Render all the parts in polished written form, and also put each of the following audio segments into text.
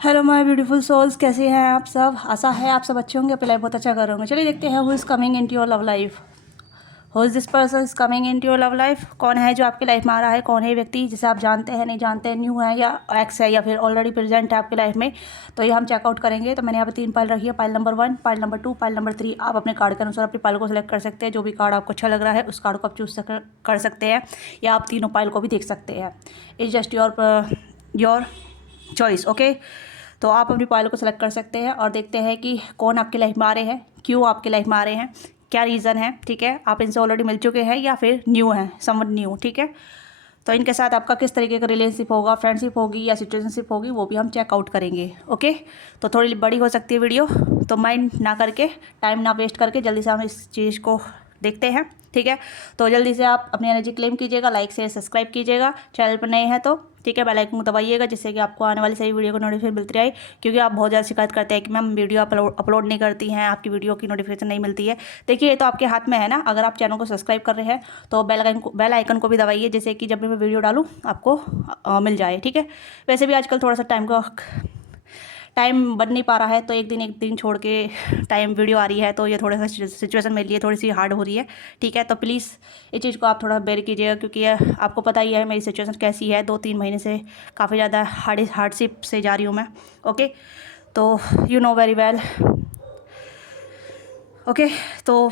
Hello my beautiful souls, कैसे हैं आप सब। आशा है आप सब अच्छे होंगे, अपनी लाइफ बहुत अच्छा कर रहे होंगे। चलिए देखते हैं who is coming into your love life. Who is this person is coming into your love life. कौन है जो आपकी लाइफ में आ रहा है, कौन है ये व्यक्ति जिसे आप जानते हैं, नहीं जानते हैं, न्यू है या एक्स है या फिर ऑलरेडी प्रेजेंट है आपकी लाइफ में। तो ये हम चेकआउट करेंगे। तो मैंने यहाँ पे 3 पाइल रखी है, pile number 1, pile number 2, pile number 3। आप अपने कार्ड के अनुसार अपनी पाइल को सिलेक्ट कर सकते हैं। जो भी कार्ड आपको अच्छा लग रहा है उस कार्ड को आप चूज कर सकते हैं, या आप तीनों पाइल को भी देख सकते हैं। It's just your choice. Okay, तो आप अपनी पाइल को सेलेक्ट कर सकते हैं और देखते हैं कि कौन आपकी लाइफ में आ रहे हैं, क्यों आपकी लाइफ में आ रहे हैं, क्या रीज़न है। ठीक है, आप इनसे ऑलरेडी मिल चुके हैं या फिर न्यू हैं, समवन न्यू। ठीक है, तो इनके साथ आपका किस तरीके का रिलेशनशिप होगा, फ्रेंडशिप होगी या सिचुएशनशिप होगी, वो भी हम चेकआउट करेंगे। ओके, तो थोड़ी बड़ी हो सकती है वीडियो, तो माइंड ना करके, टाइम ना वेस्ट करके जल्दी से हम इस चीज़ को देखते हैं। ठीक है, तो जल्दी से आप अपनी एनर्जी क्लेम कीजिएगा, लाइक शेयर सब्सक्राइब कीजिएगा, चैनल पर नए हैं तो ठीक है, बेल आइकन को दबाइएगा, जिससे कि आपको आने वाली सही वीडियो को नोटिफिकेशन मिलती रहे। क्योंकि आप बहुत ज़्यादा शिकायत करते हैं कि मैम वीडियो अपलोड नहीं करती हैं, आपकी वीडियो की नोटिफिकेशन नहीं मिलती है। देखिए, ये तो आपके हाथ में है ना। अगर आप चैनल को सब्सक्राइब कर रहे हैं तो बेल आइकन को भी दबाइए, जिससे कि जब भी मैं वीडियो डालूँ आपको मिल जाए। ठीक है, वैसे भी आजकल थोड़ा सा टाइम बन नहीं पा रहा है, तो एक दिन छोड़ के टाइम वीडियो आ रही है, तो ये थोड़ा सा सिचुएशन मेरे लिए थोड़ी सी हार्ड हो रही है। ठीक है, तो प्लीज़ इस चीज़ को आप थोड़ा बेयर कीजिएगा, क्योंकि ये आपको पता ही है मेरी सिचुएशन कैसी है। 2-3 महीने से काफ़ी ज़्यादा हार्डशिप से जा रही हूँ मैं। ओके, तो you know very well. Okay, तो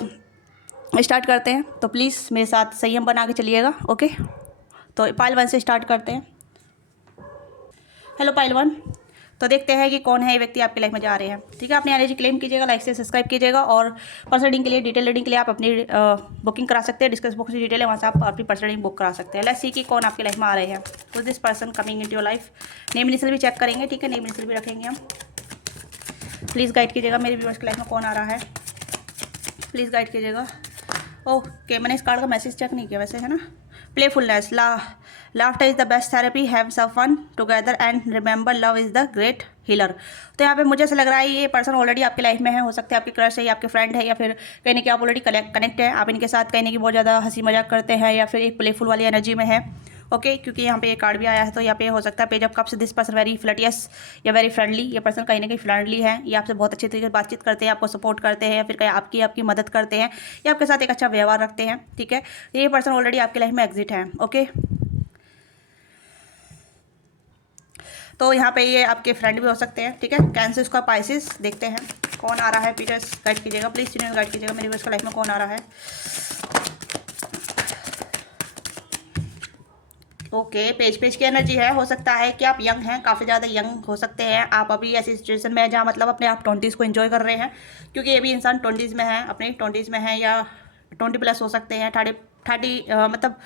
स्टार्ट करते हैं। तो प्लीज़ मेरे साथ संयम बना के चलिएगा। ओके, तो पाइल 1 से स्टार्ट करते हैं। हेलो पाइल 1, तो देखते हैं कि कौन है ये व्यक्ति आपकी लाइफ में जा रहे हैं। ठीक है, अपनी एनर्जी क्लेम कीजिएगा, लाइक से सब्सक्राइब कीजिएगा, और पर्सनल रीडिंग के लिए, डिटेल रीडिंग के लिए आप अपनी बुकिंग करा सकते हैं। डिस्कस बॉक्स की डिटेल है, वहाँ से आप अपनी पर्सनल रीडिंग बुक करा सकते हैं। लेट्स सी कि कौन आपकी लाइफ में आ रहे हैं। तो this person coming into your life. Name initial भी चेक करेंगे। ठीक है, नेम इनिशियल भी रखेंगे हम। प्लीज़ गाइड कीजिएगा मेरे व्यूअर्स की लाइफ में कौन आ रहा है, प्लीज़ गाइड कीजिएगा। ओके, मैंने इस कार्ड का मैसेज चेक नहीं किया वैसे, है ना। Playfulness, laughter is the best therapy, have some fun together and remember love is the great healer. तो यहाँ पे मुझे ऐसा लग रहा है ये पर्सन ऑलरेडी आपकी लाइफ में है। हो सकता है आपके क्रश है या आपके फ्रेंड है, या फिर कहीं ना कहीं आप ऑलरेडी कनेक्ट है। आप इनके साथ कहीं ना कहीं बहुत ज़्यादा हंसी मजाक करते हैं, या फिर एक प्लेफुल वाली एनर्जी में है। ओके, क्योंकि यहाँ पे एक कार्ड भी आया है, तो यहाँ पे हो सकता है page of cups, this person very flirtatious या वेरी फ्रेंडली। ये पर्सन कहीं ना कहीं फ्रेंडली है, ये आपसे बहुत अच्छे तरीके से बातचीत करते हैं, आपको सपोर्ट करते हैं, या फिर कहीं आपकी मदद करते हैं, या आपके साथ एक अच्छा व्यवहार रखते हैं। ठीक है, ये पर्सन ऑलरेडी आपकी लाइफ में एग्जिट है। ओके, तो यहाँ पे ये आपके फ्रेंड भी हो सकते हैं। ठीक है, कैंसर इसका पाइसिस। देखते हैं कौन आ रहा है। पीटर्स गाइड कीजिएगा, प्लीज़ सीनियर गाइड कीजिएगा मेरी इसका लाइफ में कौन आ रहा है। ओके, पेज की एनर्जी है। हो सकता है कि आप यंग हैं, काफ़ी ज़्यादा यंग हो सकते हैं आप। अभी ऐसी सिचुएशन में है जहाँ मतलब अपने आप 20s को एंजॉय कर रहे हैं, क्योंकि ये भी इंसान 20s में है, अपने 20s में है, या 20+ हो सकते हैं, 30 मतलब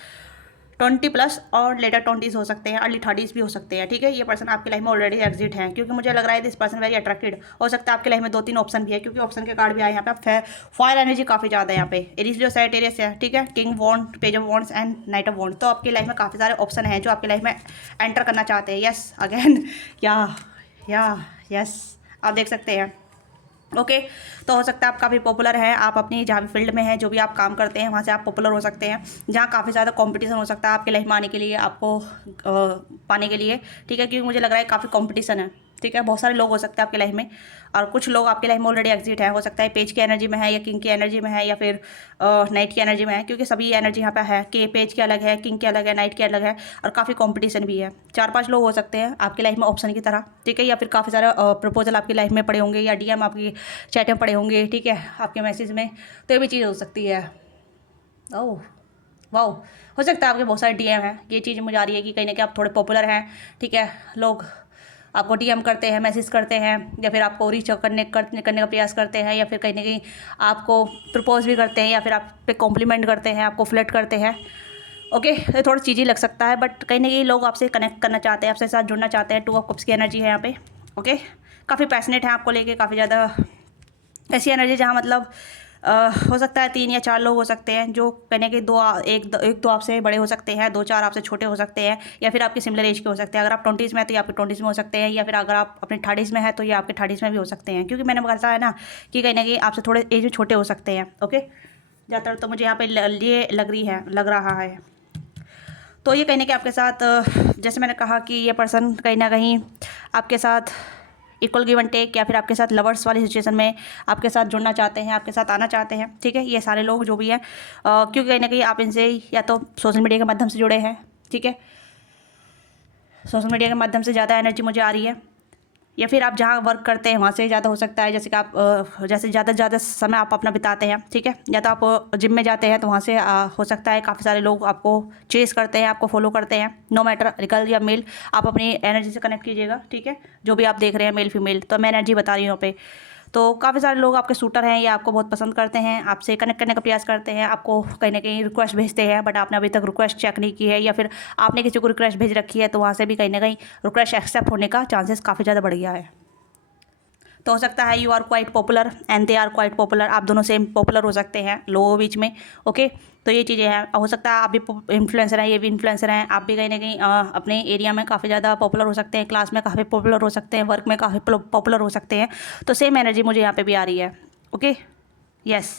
20+ और लेटर 20s हो सकते हैं, अर्ली 30s भी हो सकते हैं। ठीक है, ये पर्सन आपकी लाइफ में ऑलरेडी एग्जिट है, क्योंकि मुझे लग रहा है दिस पर्सन वेरी अट्रैक्टेड। हो सकता है आपकी लाइफ में 2-3 ऑप्शन भी है, क्योंकि ऑप्शन के कार्ड भी आए यहाँ पे। फायर एनर्जी काफ़ी ज़्यादा है यहाँ पे। एरिस सैजिटेरियस है। ठीक है, king wand, page of wands and knight of wand. तो आपकी लाइफ में काफ़ी सारे ऑप्शन हैं जो आपकी लाइफ में एंटर करना चाहते हैं। यस अगेन, या यस, आप देख सकते हैं। ओके, तो हो सकता है आप काफ़ी पॉपुलर हैं, आप अपनी जहाँ भी फील्ड में हैं, जो भी आप काम करते हैं वहाँ से आप पॉपुलर हो सकते हैं, जहाँ काफ़ी ज़्यादा कंपटीशन हो सकता है आपके लाइफ में आने के लिए, आपको पाने के लिए। ठीक है, क्योंकि मुझे लग रहा है काफ़ी कंपटीशन है। ठीक है, बहुत सारे लोग हो सकते हैं आपकी लाइफ में, और कुछ लोग आपकी लाइफ में ऑलरेडी एग्जिट है। हो सकता है पेज की एनर्जी में है, या किंग की एनर्जी में है, या फिर नाइट की एनर्जी में है, क्योंकि सभी एनर्जी यहाँ पे है कि पेज की अलग है, किंग की अलग है, नाइट की अलग है, और काफ़ी कंपटीशन भी है। 4-5 लोग हो सकते हैं आपकी लाइफ में ऑप्शन की तरह। ठीक है, या फिर काफ़ी सारे प्रपोजल आपकी लाइफ में पड़े होंगे, या डीएम आपकी चैट में पड़े होंगे। ठीक है, आपके मैसेज में, तो ये भी चीज़ हो सकती है। ओह वाह, हो सकता है आपके बहुत सारे डीएम हैं। ये चीज़ मुझे आ रही है कि कहीं ना कहीं आप थोड़े पॉपुलर हैं। ठीक है, लोग आपको डीएम करते हैं, मैसेज करते हैं, या फिर आपको रीच करने का प्रयास करते हैं, या फिर कहीं ना कहीं आपको प्रपोज भी करते हैं, या फिर आप पे कॉम्प्लीमेंट करते हैं, आपको फ्लर्ट करते हैं। ओके, ये थोड़ा चीज़ें लग सकता है, बट कहीं ना कहीं लोग आपसे कनेक्ट करना चाहते हैं, आपसे साथ जुड़ना चाहते हैं। 2 ऑफ कप्स की एनर्जी है यहाँ पे। ओके, काफ़ी पैशनेट है आपको लेके, काफ़ी ज़्यादा ऐसी एनर्जी जहाँ मतलब हो सकता है 3 या 4 लोग हो सकते हैं, जो कहने के एक दो आपसे बड़े हो सकते हैं, 2-4 आपसे छोटे हो सकते हैं, या फिर आपके सिमिलर एज के हो सकते हैं। अगर आप 20s में हैं तो ये आपके 20s में हो सकते हैं, या फिर अगर आप अपने 30s में हैं तो ये आपके 30s में भी हो सकते हैं, क्योंकि मैंने बताया है ना कि कहीं ना कहीं आपसे थोड़े एज में छोटे हो सकते हैं। ओके, ज़्यादातर तो मुझे यहाँ पे ये लग रहा है। तो ये कहीं ना कहीं आपके साथ जैसे मैंने कहा कि ये पर्सन कहीं ना कहीं आपके साथ इक्वल गिव एंड टेक, या फिर आपके साथ लवर्स वाली सिचुएशन में आपके साथ जुड़ना चाहते हैं, आपके साथ आना चाहते हैं, ठीक है। ये सारे लोग जो भी हैं क्योंकि कहीं ना कहीं आप इनसे या तो सोशल मीडिया के माध्यम से जुड़े हैं, ठीक है, सोशल मीडिया के माध्यम से ज़्यादा एनर्जी मुझे आ रही है, या फिर आप जहाँ वर्क करते हैं वहाँ से ज़्यादा हो सकता है, जैसे कि आप जैसे ज़्यादा से ज़्यादा समय आप अपना बिताते हैं, ठीक है, या तो आप जिम में जाते हैं तो वहाँ से हो सकता है काफ़ी सारे लोग आपको चेस करते हैं, आपको फॉलो करते हैं। नो मैटर गर्ल या मेल, आप अपनी एनर्जी से कनेक्ट कीजिएगा, ठीक है, जो भी आप देख रहे हैं मेल फीमेल, तो मैं एनर्जी बता रही हूँ यहाँ पे। तो काफ़ी सारे लोग आपके शूटर हैं या आपको बहुत पसंद करते हैं, आपसे कनेक्ट करने का प्रयास करते हैं, आपको कहीं ना कहीं रिक्वेस्ट भेजते हैं, बट आपने अभी तक रिक्वेस्ट चेक नहीं की है, या फिर आपने किसी को रिक्वेस्ट भेज रखी है तो वहाँ से भी कहीं ना कहीं रिक्वेस्ट एक्सेप्ट होने का चांसेस काफ़ी ज़्यादा बढ़ गया है। तो हो सकता है you are quite popular and they are quite popular, आप दोनों सेम पॉपुलर हो सकते हैं लोगों के बीच में, ओके। तो ये चीज़ें हैं, हो सकता है आप भी इन्फ्लुएंसर हैं, ये भी इन्फ्लुएंसर हैं, आप भी कहीं ना कहीं अपने एरिया में काफ़ी ज़्यादा पॉपुलर हो सकते हैं, क्लास में काफ़ी पॉपुलर हो सकते हैं, वर्क में काफ़ी पॉपुलर हो सकते हैं। तो सेम एनर्जी मुझे यहाँ पे भी आ रही है, ओके, यस।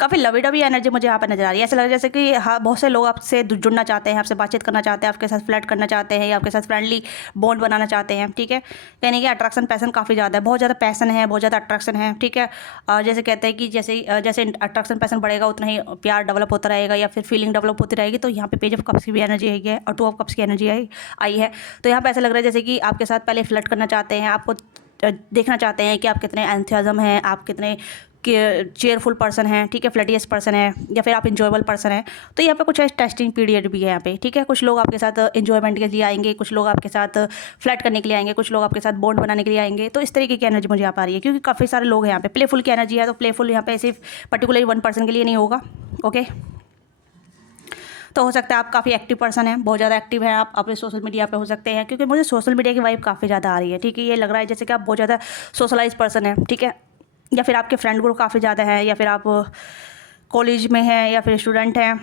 काफ़ी लवी डवी एनर्जी मुझे यहाँ पर नजर आ रही है। ऐसा लग रहा है जैसे कि हाँ, बहुत से लोग आपसे जुड़ना चाहते हैं, आपसे बातचीत करना चाहते हैं, आपके साथ फ्लर्ट करना चाहते हैं, या आपके साथ फ्रेंडली बॉन्ड बनाना चाहते हैं, ठीक है। यानी कि अट्रैक्शन पैसन काफ़ी ज़्यादा है, बहुत ज़्यादा पैसन है, बहुत ज़्यादा अट्रैक्शन है, ठीक है। जैसे कहते हैं कि जैसे जैसे अट्रैक्शन पैसन बढ़ेगा उतना ही प्यार डेवलप होता रहेगा, या फिर फीलिंग डेवलप होती रहेगी। तो यहाँ पे पेज ऑफ कप्स की भी एनर्जी आई है और 2 ऑफ कप्स की एनर्जी आई है। तो यहाँ पर ऐसा लग रहा है जैसे कि आपके साथ पहले फ्लर्ट करना चाहते हैं, आपको देखना चाहते हैं कि आप कितने एंथुसियाज्म हैं, आप कितने चेयरफुल पर्सन है, ठीक है, फ्लर्टियस पर्सन है, या फिर आप इंजॉयबल पर्सन है। तो यहाँ पे कुछ टेस्टिंग पीरियड भी है यहाँ पे, ठीक है। कुछ लोग आपके साथ इंजॉयमेंट के लिए आएंगे, कुछ लोग आपके साथ फ्लर्ट करने के लिए आएंगे, कुछ लोग आपके साथ बॉन्ड बनाने के लिए आएंगे। तो इस तरीके की एनर्जी मुझे यहाँ पर आ रही है, क्योंकि काफ़ी सारे लोग हैं यहाँ पे। प्लेफुल की एनर्जी है, तो प्लेफुल यहाँ पे सिर्फ पर्टिकुलरली 1 पर्सन के लिए नहीं होगा, ओके। तो हो सकता है आप काफ़ी एक्टिव पर्सन हैं, बहुत ज़्यादा एक्टिव हैं, आप अपने सोशल मीडिया पे हो सकते हैं, क्योंकि मुझे सोशल मीडिया की वाइब काफ़ी ज़्यादा आ रही है, ठीक है। ये लग रहा है जैसे कि आप बहुत ज़्यादा सोशलाइज पर्सन हैं, ठीक है, या फिर आपके फ्रेंड ग्रुप काफ़ी ज़्यादा है, या फिर आप कॉलेज में हैं, या फिर स्टूडेंट हैं,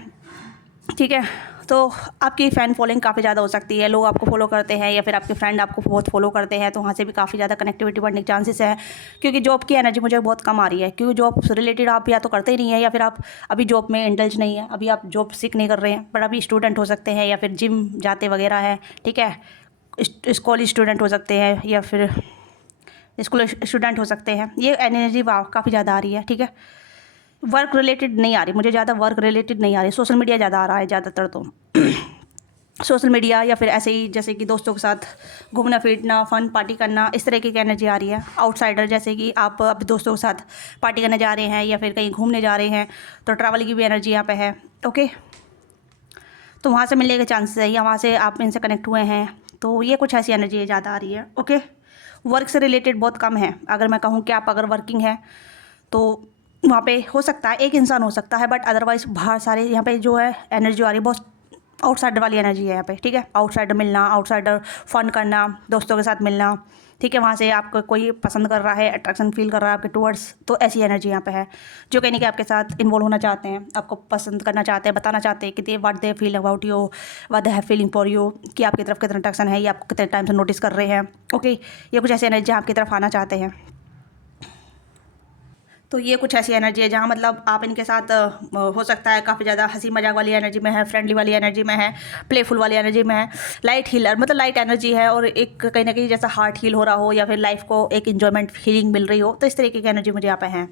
ठीक है। तो आपकी फ़ैन फॉलोइंग काफ़ी ज़्यादा हो सकती है, लोग आपको फॉलो करते हैं, या फिर आपके फ्रेंड आपको बहुत फॉलो करते हैं, तो वहाँ से भी काफ़ी ज़्यादा कनेक्टिविटी बढ़ने के चांसेस है। क्योंकि जॉब की एनर्जी मुझे बहुत कम आ रही है, क्योंकि जॉब से रिलेटेड आप या तो करते ही नहीं है, या फिर आप अभी जॉब में इंडल्ज नहीं है, अभी आप जॉब सीख नहीं कर रहे हैं, पर अभी स्टूडेंट हो सकते हैं, या फिर जिम जाते वगैरह है, ठीक है, कॉलेज स्टूडेंट हो सकते हैं, या फिर स्कूल स्टूडेंट हो सकते हैं। ये एनर्जी काफ़ी ज़्यादा आ रही है, ठीक है। वर्क रिलेटेड नहीं आ रही मुझे, ज़्यादा वर्क रिलेटेड नहीं आ रही, सोशल मीडिया ज़्यादा आ रहा है ज़्यादातर तो सोशल मीडिया, या फिर ऐसे ही जैसे कि दोस्तों के साथ घूमना फिरना, फन पार्टी करना, इस तरह की एनर्जी आ रही है। आउटसाइडर, जैसे कि आप अपने दोस्तों के साथ पार्टी करने जा रहे हैं, या फिर कहीं घूमने जा रहे हैं, तो ट्रैवल की भी एनर्जी यहाँ पे है, ओके। तो वहाँ से मिलने के चांसेस है, या वहाँ से आप इनसे कनेक्ट हुए हैं, तो ये कुछ ऐसी एनर्जी ज़्यादा आ रही है, ओके। वर्क से रिलेटेड बहुत कम है। अगर मैं कहूँ कि आप अगर वर्किंग है तो वहाँ पे हो सकता है एक इंसान हो सकता है, बट अदरवाइज बाहर सारे यहाँ पे जो है एनर्जी आ रही है बहुत आउटसाइडर वाली एनर्जी है यहाँ पे, ठीक है। आउटसाइडर मिलना, आउटसाइडर फन करना, दोस्तों के साथ मिलना, ठीक है, वहाँ से आपको कोई पसंद कर रहा है, अट्रैक्शन फील कर रहा है आपके टूवर्ड्स, तो ऐसी एनर्जी यहाँ पे है, जो कहीं ना कहीं आपके साथ इन्वॉल्व होना चाहते हैं, आपको पसंद करना चाहते हैं, बताना चाहते हैं कि they what they feel about you, what they have feeling for you, कि आपकी तरफ कितना अट्रैक्शन है, ये आपको कितने टाइम से नोटिस कर रहे हैं, ओके। ये कुछ ऐसी एनर्जी आपकी तरफ आना चाहते हैं। तो ये कुछ ऐसी एनर्जी है जहाँ मतलब आप इनके साथ हो सकता है काफ़ी ज़्यादा हंसी मजाक वाली एनर्जी में है, फ्रेंडली वाली एनर्जी में है, प्लेफुल वाली एनर्जी में है, लाइट हीलर मतलब लाइट एनर्जी है, और एक कहीं ना कहीं जैसा हार्ट हील हो रहा हो, या फिर लाइफ को एक इन्जॉयमेंट फीलिंग मिल रही हो, तो इस तरीके की एनर्जी मुझे यहाँ पे है,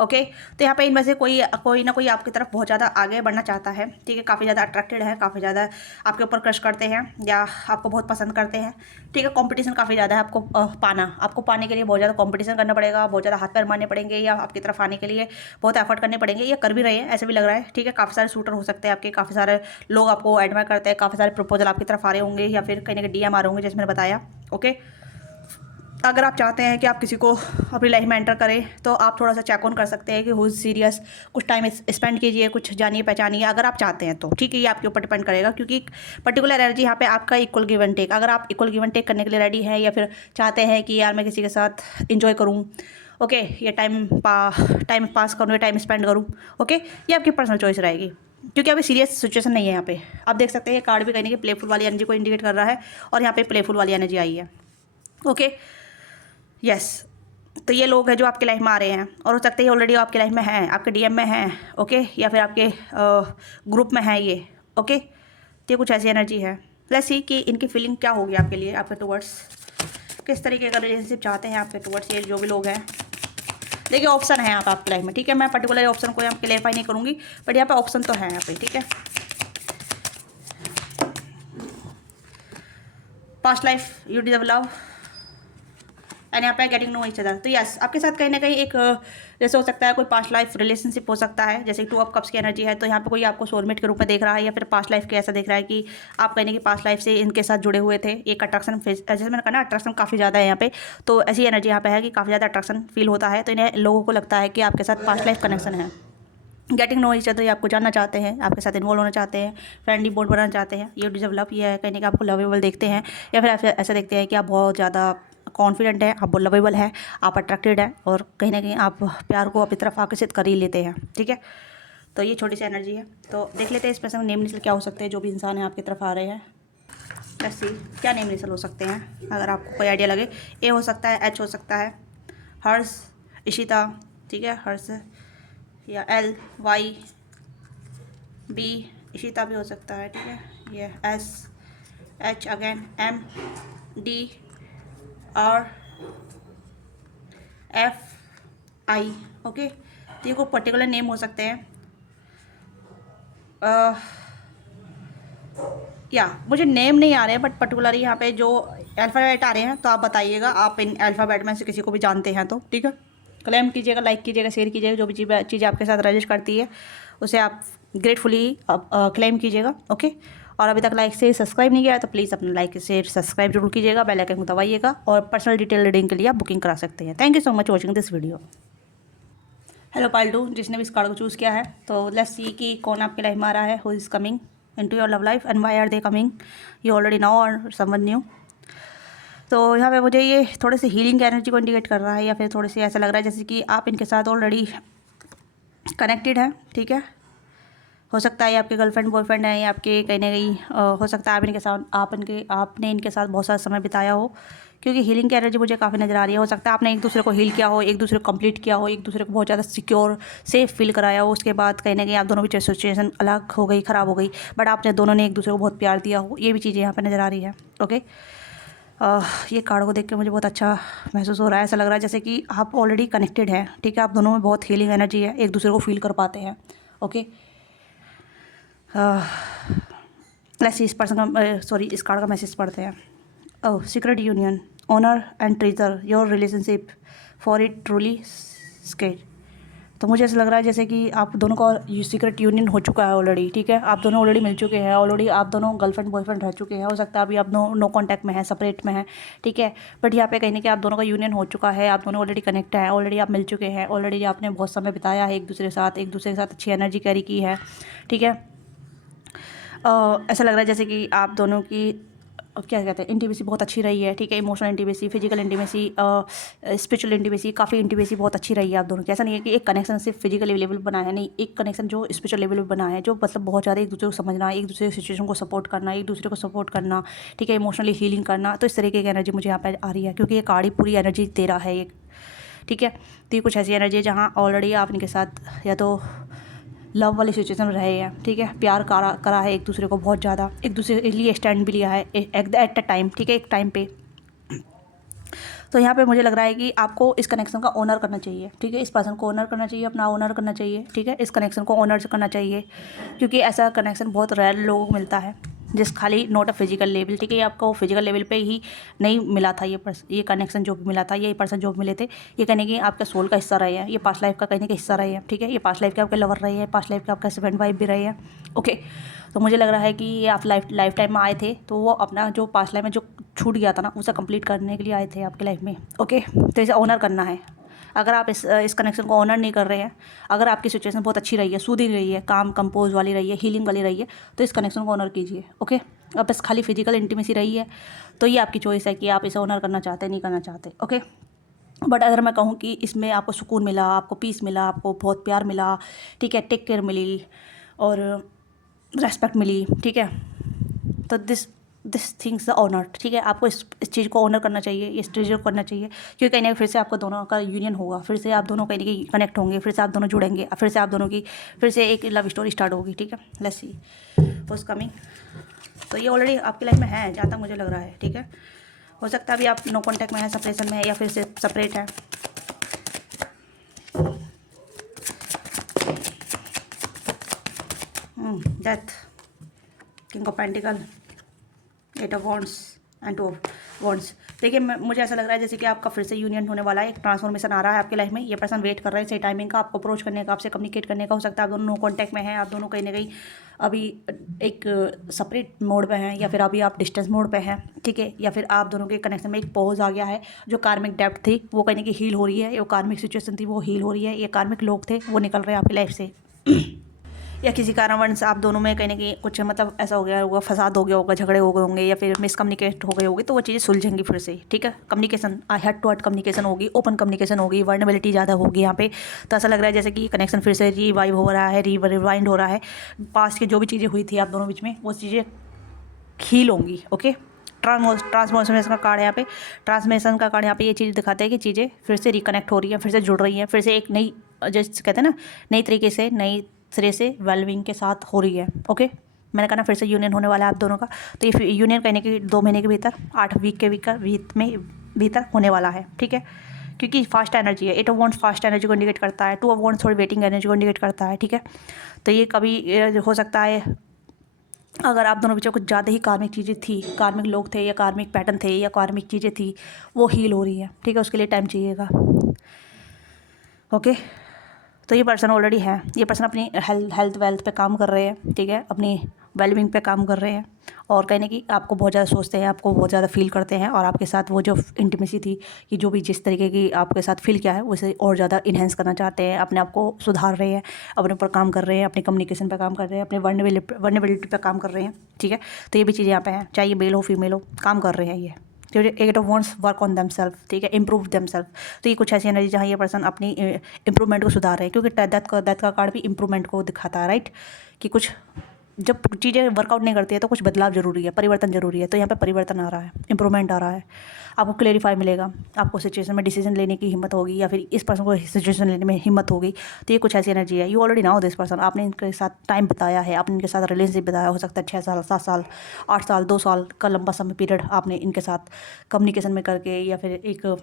ओके। तो यहाँ पे इनमें से कोई ना कोई आपकी तरफ बहुत ज़्यादा आगे बढ़ना चाहता है, ठीक है, काफ़ी ज़्यादा अट्रैक्टेड है, काफ़ी ज़्यादा आपके ऊपर क्रश करते हैं, या आपको बहुत पसंद करते हैं, ठीक है। कंपटीशन काफ़ी ज़्यादा है, आपको पाने के लिए बहुत ज़्यादा कंपटीशन करना पड़ेगा, बहुत ज़्यादा हाथ पैर मारने पड़ेंगे, या आपकी तरफ आने के लिए बहुत एफर्ट करने पड़ेंगे, ये कर भी रहे हैं, ऐसे भी लग रहा है, ठीक है। काफ़ी सारे शूटर हो सकते हैं आपके, काफ़ी सारे लोग आपको एडमायर करते हैं, काफ़ी सारे प्रपोजल आपकी तरफ आ रहे होंगे, या फिर कहीं ना कहीं डीएम आ रहे होंगे, जैसे मैंने बताया, ओके। अगर आप चाहते हैं कि आप किसी को अपनी लाइफ में एंटर करें, तो आप थोड़ा सा चेक ऑन कर सकते हैं कि हु इज़ सीरियस, कुछ टाइम स्पेंड कीजिए, कुछ जानिए पहचानिए, अगर आप चाहते हैं तो, ठीक है। ये आपके ऊपर डिपेंड करेगा, क्योंकि पर्टिकुलर एनर्जी यहाँ पे आपका इक्वल गिव एंड टेक, अगर आप इक्वल गिव एंड टेक करने के लिए रेडी हैं, या फिर चाहते हैं कि यार मैं किसी के साथ इंजॉय करूँ, ओके, ये टाइम पास करूँ, या टाइम स्पेंड करूँ, ओके, ये आपकी पर्सनल चॉइस रहेगी, क्योंकि अभी सीरियस सिचुएशन नहीं है यहाँ पे। आप देख सकते हैं ये कार्ड भी कहीं कि प्लेफुल वाली एनर्जी को इंडिकेट कर रहा है, और यहाँ पे प्लेफुल वाली एनर्जी आई है, ओके, यस। तो ये लोग हैं जो आपकी लाइफ में आ रहे हैं, और हो सकते हैं ऑलरेडी आपकी लाइफ में हैं, आपके डीएम में हैं, ओके, या फिर आपके ग्रुप में हैं ये, ओके। तो ये कुछ ऐसी एनर्जी है। लेट्स सी कि इनकी फीलिंग क्या होगी आपके लिए, आपके टुवर्ड्स, किस तरीके का रिलेशनशिप चाहते हैं आपके टुवर्ड्स ये जो भी लोग हैं। देखिए ऑप्शन है आप आपकी लाइफ में, ठीक है। मैं पर्टिकुलर ऑप्शन को यहाँ क्लेरिफाई नहीं करूँगी, बट यहाँ पे ऑप्शन तो है यहाँ पे, ठीक है। Past life you deserve love and यहाँ पे गेटिंग नो ईच अदर। तो यस, आपके साथ कहीं ना कहीं एक जैसे हो सकता है कोई पास्ट लाइफ रिलेशनशिप हो सकता है, जैसे 2 ऑफ कप्स की एनर्जी है, तो यहाँ पे कोई आपको सोलमेट के रूप में देख रहा है, या फिर पास्ट लाइफ के ऐसा देख रहा है कि आप कहीं ना कहीं पास्ट लाइफ से इनके साथ जुड़े हुए थे। एक अट्रैक्शन, जैसे मैंने कहा ना अट्रैक्शन काफ़ी ज़्यादा है यहाँ पे, तो ऐसी एनर्जी यहाँ पे है कि काफ़ी ज़्यादा अट्रैक्शन फील होता है। तो इन्हें लोगों को लगता है कि आपके साथ पास्ट लाइफ कनेक्शन है। गेटिंग नो ईच अदर, ये आपको जानना चाहते हैं, आपके साथ इन्वॉल्व होना चाहते हैं, फ्रेंडली बॉन्ड बनाना चाहते हैं। ये डिजर्व लव, ये है कहीं ना कहीं आपको लवेबल देखते हैं, या फिर ऐसा देखते हैं कि आप बहुत ज़्यादा कॉन्फिडेंट है, आप लवेबल है, आप अट्रैक्टेड है, और कहीं ना कहीं आप प्यार को अपनी तरफ आकर्षित कर ही लेते हैं, ठीक है। तो ये छोटी सी एनर्जी है। तो देख लेते हैं इस पर्सन नेम इनिशियल क्या हो सकते हैं, जो भी इंसान है आपकी तरफ आ रहे हैं। ऐसी क्या नेम इनिशियल हो सकते हैं, अगर आपको कोई आइडिया लगे। ए हो सकता है, एच हो सकता है, हर्ष, इशिता, ठीक है, हर्ष, या एल, वाई, बी, इशिता भी हो सकता है, ठीक है, ये S, H again, M, D, R, F, I, okay. तो ये कोई पर्टिकुलर नेम हो सकते हैं। या मुझे नेम नहीं आ रहे हैं, बट पर्टिकुलरली यहाँ पे जो अल्फ़ाबेट आ रहे हैं, तो आप बताइएगा आप इन अल्फ़ाबेट में से किसी को भी जानते हैं तो, ठीक है। क्लेम कीजिएगा, लाइक कीजिएगा, शेयर कीजिएगा, जो भी चीज़ आपके साथ रजिस्ट करती है उसे आप ग्रेटफुली क्लेम कीजिएगा, ओके। और अभी तक लाइक से सब्सक्राइब नहीं किया है तो प्लीज़ अपना लाइक शेयर सब्सक्राइब जरूर कीजिएगा, बेल आइकन को दबाइएगा, और पर्सनल डिटेल रीडिंग के लिए आप बुकिंग करा सकते हैं। Thank you so much watching this video. Hello पाल्टू, जिसने भी इस कार्ड को चूज़ किया है, तो लेट्स सी कि कौन आपके लाइफ में आ रहा है, who is coming into your love life and why are they coming, you already know और समवन न्यू। तो यहाँ पे मुझे ये थोड़े से हीलिंग एनर्जी को इंडिकेट कर रहा है, या फिर थोड़ी सी ऐसा लग रहा है जैसे कि आप इनके साथ ऑलरेडी कनेक्टेड हैं, ठीक है। हो सकता है आपके गर्लफ्रेंड बॉयफ्रेंड है, या आपके कहीं ना कहीं हो सकता है आप इनके साथ आपने इनके साथ बहुत सारा समय बिताया हो, क्योंकि हीलिंग की एनर्जी मुझे काफ़ी नज़र आ रही है। हो सकता है आपने एक दूसरे को हील किया हो, एक दूसरे को कंप्लीट किया हो, एक दूसरे को बहुत ज़्यादा सिक्योर सेफ फील कराया हो, उसके बाद कहीं ना कहीं आप दोनों की सिचुएशन अलग हो गई, ख़राब हो गई, बट आपने दोनों ने एक दूसरे को बहुत प्यार दिया हो, ये भी चीज़ें यहाँ पर नज़र आ रही है, ओके। ये कार्ड को देख के मुझे बहुत अच्छा महसूस हो रहा है, ऐसा लग रहा है जैसे कि आप ऑलरेडी कनेक्टेड हैं, ठीक है। आप दोनों में बहुत हीलिंग एनर्जी है, एक दूसरे को फील कर पाते हैं, ओके। लेट्स सी इस पर्सन का सॉरी इस कार्ड का मैसेज पढ़ते हैं। Oh, secret union, honour and treasure your relationship for it truly skate. तो मुझे ऐसा लग रहा है जैसे कि आप दोनों का सीक्रेट यूनियन हो चुका है ऑलरेडी, ठीक है। आप दोनों ऑलरेडी मिल चुके हैं, ऑलरेडी आप दोनों गर्लफ्रेंड बॉयफ्रेंड रह चुके हैं। हो सकता है अभी आप नो कांटेक्ट में है, सेपरेट में है, ठीक है, बट यहाँ पे कहीं ना कहीं आप दोनों का यूनियन हो चुका है, आप दोनों ऑलरेडी कनेक्ट हैं, ऑलरेडी आप मिल चुके हैं, ऑलरेडी आपने बहुत समय बिताया है एक दूसरे के साथ अच्छी एनर्जी कैरी की है, ठीक है। ऐसा लग रहा है जैसे कि आप दोनों की क्या कहते हैं इंटीमेसी बहुत अच्छी रही है, ठीक है। Emotional intimacy, physical intimacy, spiritual intimacy, काफ़ी इंटीमेसी बहुत अच्छी रही है आप दोनों की। ऐसा नहीं है कि एक कनेक्शन सिर्फ फिजिकल लेवल बना है, नहीं, एक कनेक्शन जो स्पिरिचुअल लेवल पर बना है, जो मतलब बहुत ज़्यादा एक दूसरे को समझना, एक दूसरे की सिचुएशन को सपोर्ट करना, एक दूसरे को सपोर्ट करना, ठीक है, इमोशनली हीलिंग करना। तो इस तरीके की एनर्जी मुझे यहाँ पर आ रही है, क्योंकि ये कार्ड ही पूरी एनर्जी दे रहा है एक, ठीक है। तो ये कुछ ऐसी एनर्जी है जहाँ ऑलरेडी आप इनके साथ या तो लव वाली सिचुएशन में रहे हैं, ठीक है, प्यार करा है एक दूसरे को बहुत ज़्यादा, एक दूसरे के लिए स्टैंड भी लिया है एट अ टाइम, ठीक है, एक टाइम पे। तो यहाँ पे मुझे लग रहा है कि आपको इस कनेक्शन का ऑनर करना चाहिए, ठीक है। इस पर्सन को ऑनर करना चाहिए, अपना ऑनर करना चाहिए, ठीक है। इस कनेक्शन को ऑनर से करना चाहिए, क्योंकि ऐसा कनेक्शन बहुत रेयर लोगों को मिलता है, जिस खाली नॉट अ फिजिकल लेवल, ठीक है। ये आपको फिजिकल लेवल पे ही नहीं मिला था, ये कनेक्शन जो भी मिला था, ये पर्सन जो भी मिले थे, ये कहने कि आपके सोल का हिस्सा रहे हैं, ये पास्ट लाइफ का कहने का हिस्सा रहे हैं, ठीक है। ये पास्ट लाइफ के आपके लवर रहे हैं, पास्ट लाइफ के आपके हस्बैंड वाइफ भी रहे हैं, ओके। तो मुझे लग रहा है कि ये आप लाइफ टाइम में आए थे, तो वो अपना जो पास्ट लाइफ में जो छूट गया था ना, उसे कंप्लीट करने के लिए आए थे आपकी लाइफ में, ओके। तो इसे ऑनर करना है। अगर आप इस कनेक्शन को ऑनर नहीं कर रहे हैं, अगर आपकी सिचुएशन बहुत अच्छी रही है, सूदिंग रही है, काम कंपोज वाली रही है, हीलिंग वाली रही है, तो इस कनेक्शन को ऑनर कीजिए, ओके। अब बस खाली फिजिकल इंटीमेसी रही है तो ये आपकी चॉइस है कि आप इसे ऑनर करना चाहते हैं, नहीं करना चाहते, ओके। बट अगर मैं कहूँ कि इसमें आपको सुकून मिला, आपको पीस मिला, आपको बहुत प्यार मिला, ठीक है, टेक केयर मिली और रेस्पेक्ट मिली, ठीक है, तो दिस थिंग्स द ऑनर, ठीक है। आपको इस चीज़ को ऑनर करना चाहिए, इस चीज़ को करना चाहिए, क्योंकि कहीं ना फिर से आपको दोनों का यूनियन होगा, फिर से आप दोनों कहीं ना कहीं कनेक्ट होंगे, फिर से आप दोनों जुड़ेंगे, फिर से आप दोनों की फिर से एक लव स्टोरी स्टार्ट होगी, ठीक है। Let's see what's coming. तो ये ऑलरेडी आपकी लाइफ में है जहाँ तक मुझे लग रहा है, ठीक है। हो सकता है अभी आप नो कॉन्टैक्ट में है, सेपरेशन में है, या फिर से सेपरेट है। Death, king of pentacle, 8 of wands and 2 of wands. देखिए मुझे ऐसा लग रहा है जैसे कि आपका फिर से यूनियन होने वाला है, एक ट्रांसफॉर्मेशन आ रहा है आपकी लाइफ में। ये पर्सन वेट कर रहा है सही टाइमिंग का, आपको अप्रोच करने का, आपसे कम्युनिकेट करने का। हो सकता है आप दोनों नो कॉन्टैक्ट में हैं, आप दोनों कहीं ना कहीं अभी एक सेपरेट मोड पे हैं, या फिर अभी आप डिस्टेंस मोड पे हैं, ठीक है। या फिर आप दोनों के कनेक्शन में एक पॉज आ गया है। जो कार्मिक डेप्थ थी वो कहीं ना कहीं हील हो रही है, जो कार्मिक सिचुएशन थी वो हील हो रही है, ये कार्मिक लोग थे वो निकल रहे हैं आपकी लाइफ से। या किसी कारणवश आप दोनों में कहीं ना कहीं कुछ मतलब ऐसा हो गया होगा, फसाद हो गया होगा, झगड़े हो गए होंगे, या फिर मिसकम्युनिकेट हो गए होंगे, तो वो चीज़ें सुलझेंगी फिर से, ठीक है। Communication, head to head communication होगी, ओपन कम्युनिकेशन होगी, वर्नेबिलिटी ज़्यादा होगी यहाँ पे। तो ऐसा लग रहा है जैसे कि कनेक्शन फिर से रिवाइव हो रहा है, रिवाइंड हो रहा है। पास्ट की जो भी चीज़ें हुई थी आप दोनों बीच में, वो चीज़ें हील होंगी, ओके। ट्रांसफॉर्मेशन का कार्ड यहाँ पे, ट्रांसमेशन का कार्ड यहाँ पे ये चीज़ दिखाता है कि चीज़ें फिर से रिकनेक्ट हो रही हैं, फिर से जुड़ रही हैं, फिर से एक नई, जैसे कहते हैं ना, नई तरीके से, नई सिरे से वेलबिंग के साथ हो रही है, ओके। मैंने कहा ना फिर से यूनियन होने वाला है आप दोनों का। तो ये यूनियन कहने की 2 महीने के भीतर, 8 वीक के भीतर होने वाला है, ठीक है। क्योंकि फास्ट एनर्जी है, 8 ऑफ वॉन्ड्स फास्ट एनर्जी को इंडिकेट करता है, 2 ऑफ वॉन्ड्स थोड़ी वेटिंग एनर्जी को इंडिकेट करता है, ठीक है। तो ये कभी हो सकता है अगर आप दोनों बीच कुछ ज़्यादा ही कार्मिक चीज़ें थी, कार्मिक लोग थे या कार्मिक पैटर्न थे या कार्मिक चीज़ें थी, वो हील हो रही है, ठीक है। उसके लिए टाइम चाहिएगा, ओके। तो ये पर्सन ऑलरेडी है, ये पर्सन अपनी हेल्थ वेल्थ पे काम कर रहे हैं, ठीक है, अपनी वेलबींग पे काम कर रहे हैं। और कहने की आपको बहुत ज़्यादा सोचते हैं, आपको बहुत ज़्यादा फील करते हैं, और आपके साथ वो जो इंटीमेसी थी, कि जो भी जिस तरीके की आपके साथ फील किया है उसे और ज़्यादा इन्हेंस करना चाहते हैं, अपने आप को सुधार रहे हैं, अपने ऊपर काम कर रहे हैं, अपनी कम्युनिकेशन पे काम कर रहे हैं, अपने वर्नेबिलिटी पे काम कर रहे हैं, ठीक है। तो ये भी चीज़ें यहाँ पे हैं, चाहे ये मेल हो फीमेल हो, काम कर रहे हैं ये। तो 8 of wands work on them self, ठीक है, इम्प्रूव देम सेल्फ। तो ये कुछ ऐसी एनर्जी जहाँ ये पर्सन अपनी इंप्रूवमेंट को सुधार रहे हैं, क्योंकि डेथ का कार्ड भी इंप्रूवमेंट को दिखाता है, राइट। कि कुछ जब चीज़ें वर्कआउट नहीं करती है तो कुछ बदलाव जरूरी है, परिवर्तन जरूरी है। तो यहाँ पे परिवर्तन आ रहा है, इंप्रूवमेंट आ रहा है, आपको क्लेरिफाई मिलेगा, आपको सिचुएशन में डिसीजन लेने की हिम्मत होगी, या फिर इस पर्सन को सिचुएशन लेने में हिम्मत होगी। तो ये कुछ ऐसी एनर्जी है, you already now this person, आपने इनके साथ टाइम बिताया है, आपने इनके साथ रिलेशनशिप बिताया, हो सकता है 6 साल, 7 साल, 8 साल, 2 साल का लंबा समय पीरियड आपने इनके साथ कम्युनिकेशन में करके, या फिर एक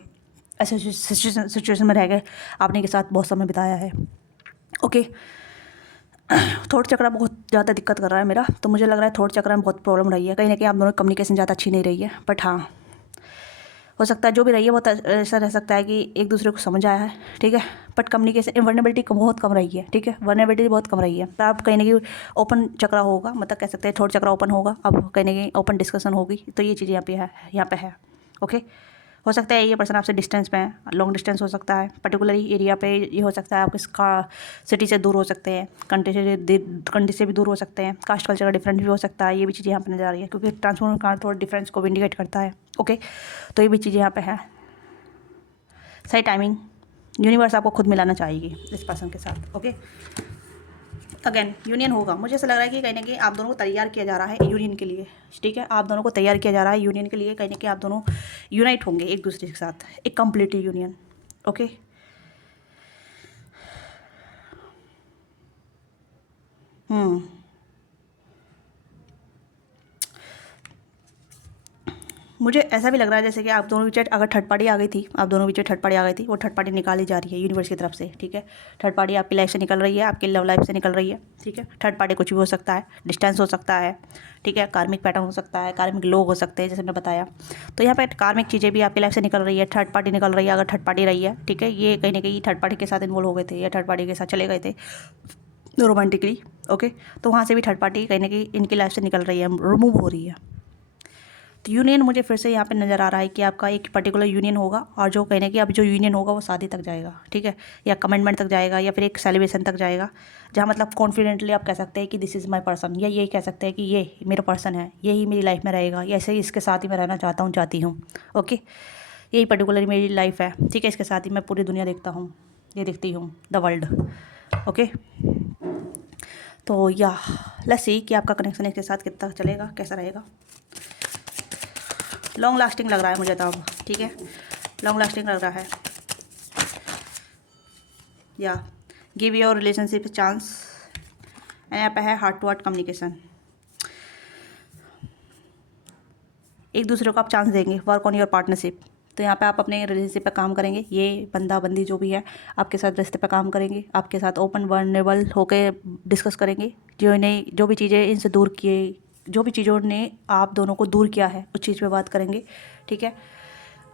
ऐसे सिचुएशन में रह गए आपने इनके साथ बहुत समय बिताया है, ओके। थोट चक्र बहुत ज़्यादा दिक्कत कर रहा है मेरा, तो मुझे लग रहा है थोट चक्र में बहुत प्रॉब्लम रही है, कहीं ना कहीं आप दोनों की कम्युनिकेशन ज़्यादा अच्छी नहीं रही है। बट हाँ, हो सकता है जो भी रही है बहुत ऐसा रह सकता है कि एक दूसरे को समझ आया है, ठीक है। बट कम्युनिकेशन वर्नेबिलिटी बहुत कम रही है, ठीक है, वर्नेबिलिटी बहुत कम रही है। तो आप कहीं ना कहीं ओपन चक्र होगा, मतलब कह सकते हैं थोट चक्र ओपन होगा, अब कहीं ना कहीं ओपन डिस्कशन होगी। तो ये चीज़ यहाँ पे है, ओके। हो सकता है ये पर्सन आपसे डिस्टेंस पे है, लॉन्ग डिस्टेंस हो सकता है, पर्टिकुलरली एरिया पे ये हो सकता है, आप इसका सिटी से दूर हो सकते हैं, कंट्री से भी दूर हो सकते हैं, कास्ट कल्चर का डिफरेंट भी हो सकता है। ये भी चीज़ यहाँ पे नजर आ रही है, क्योंकि ट्रांसफॉर्मर कार्ड थोड़ा डिफरेंस को भी इंडिकेट करता है, ओके। तो ये भी चीज़ यहाँ पे है, सही टाइमिंग यूनिवर्स आपको खुद मिलाना चाहेगी इस पर्सन के साथ, ओके। अगेन यूनियन होगा, मुझे ऐसा लग रहा है कि कहीं ना कहीं आप दोनों को तैयार किया जा रहा है यूनियन के लिए, ठीक है। आप दोनों को तैयार किया जा रहा है यूनियन के लिए, कहीं ना कहीं आप दोनों यूनाइट होंगे एक दूसरे के साथ, एक कंप्लीट यूनियन, ओके। मुझे ऐसा भी लग रहा है जैसे कि आप दोनों बीच अगर थर्ड पार्टी आ गई थी, आप दोनों बीच थर्ड पार्टी आ गई थी, वो थर्ड पार्टी निकाली जा रही है यूनिवर्स की तरफ से, ठीक है। थर्ड पार्टी आपकी लाइफ से निकल रही है, आपकी लव लाइफ से निकल रही है, ठीक है। थर्ड पार्टी कुछ भी हो सकता है, डिस्टेंस हो सकता है, ठीक है, कार्मिक पैटर्न हो सकता है, कार्मिक लोग हो सकते हैं, जैसे मैंने बताया। तो यहाँ पे कार्मिक चीज़ें भी आपकी लाइफ से निकल रही है, थर्ड पार्टी निकल रही है, अगर थर्ड पार्टी रही है, ठीक है। ये कहीं ना कहीं थर्ड पार्टी के साथ इन्वॉल्व हो गए थे, या थर्ड पार्टी के साथ चले गए थे रोमांटिकली, ओके। तो वहाँ से भी थर्ड पार्टी कहीं ना कहीं इनकी लाइफ से निकल रही है, रिमूव हो रही है। तो यूनियन मुझे फिर से यहाँ पे नज़र आ रहा है कि आपका एक पर्टिकुलर यूनियन होगा, और जो कहने की अब जो यूनियन होगा वो शादी तक जाएगा, ठीक है, या कमिटमेंट तक जाएगा, या फिर एक सेलिब्रेशन तक जाएगा, जहाँ मतलब कॉन्फिडेंटली आप कह सकते हैं कि दिस इज़ माय पर्सन, या यही कह सकते हैं कि ये मेरा पर्सन है, यही मेरी लाइफ में रहेगा, या ऐसे ही इसके साथ ही मैं रहना चाहता हूँ, चाहती हूँ, ओके। यही पर्टिकुलर मेरी लाइफ है, ठीक है, इसके साथ ही मैं पूरी दुनिया देखता हूँ, ये देखती हूँ, द वर्ल्ड, ओके। तो या लेट्स सी कि आपका कनेक्शन इसके साथ कितना चलेगा, कैसा रहेगा। लॉन्ग लास्टिंग लग रहा है मुझे तो अब, ठीक है, लॉन्ग लास्टिंग लग रहा है। या give your relationship chance, and यहाँ पे है हार्ट टू हार्ट कम्युनिकेशन। एक दूसरे को आप चांस देंगे, वर्क ऑन योर पार्टनरशिप। तो यहाँ पे आप अपने रिलेशनशिप पे काम करेंगे, ये बंदा बंदी जो भी है आपके साथ रिश्ते पे काम करेंगे, आपके साथ ओपन वर्नेबल होके डिस्कस करेंगे, जो भी चीज़ें इनसे दूर किए, जो भी चीज़ों ने आप दोनों को दूर किया है उस चीज़ पे बात करेंगे, ठीक है।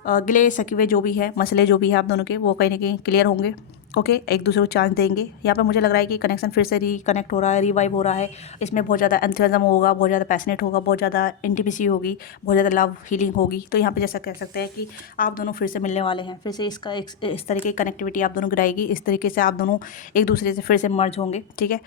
गिले सकिवे जो भी है, मसले जो भी है आप दोनों के, वो कहीं ना कहीं क्लियर होंगे। ओके, एक दूसरे को चांस देंगे। यहाँ पे मुझे लग रहा है कि कनेक्शन फिर से रिकनेक्ट हो रहा है, रिवाइव हो रहा है। इसमें बहुत ज़्यादा एंथुसियाज्म होगा, बहुत ज़्यादा पैशनेट होगा, बहुत ज़्यादा इंटीमेसी होगी, बहुत ज़्यादा लव हीलिंग होगी। तो यहाँ पे जैसा कह सकते हैं कि आप दोनों फिर से मिलने वाले हैं, फिर से इस तरीके की कनेक्टिविटी आप दोनों की रहेगी, इस तरीके से आप दोनों एक दूसरे से फिर से मर्ज होंगे, ठीक है।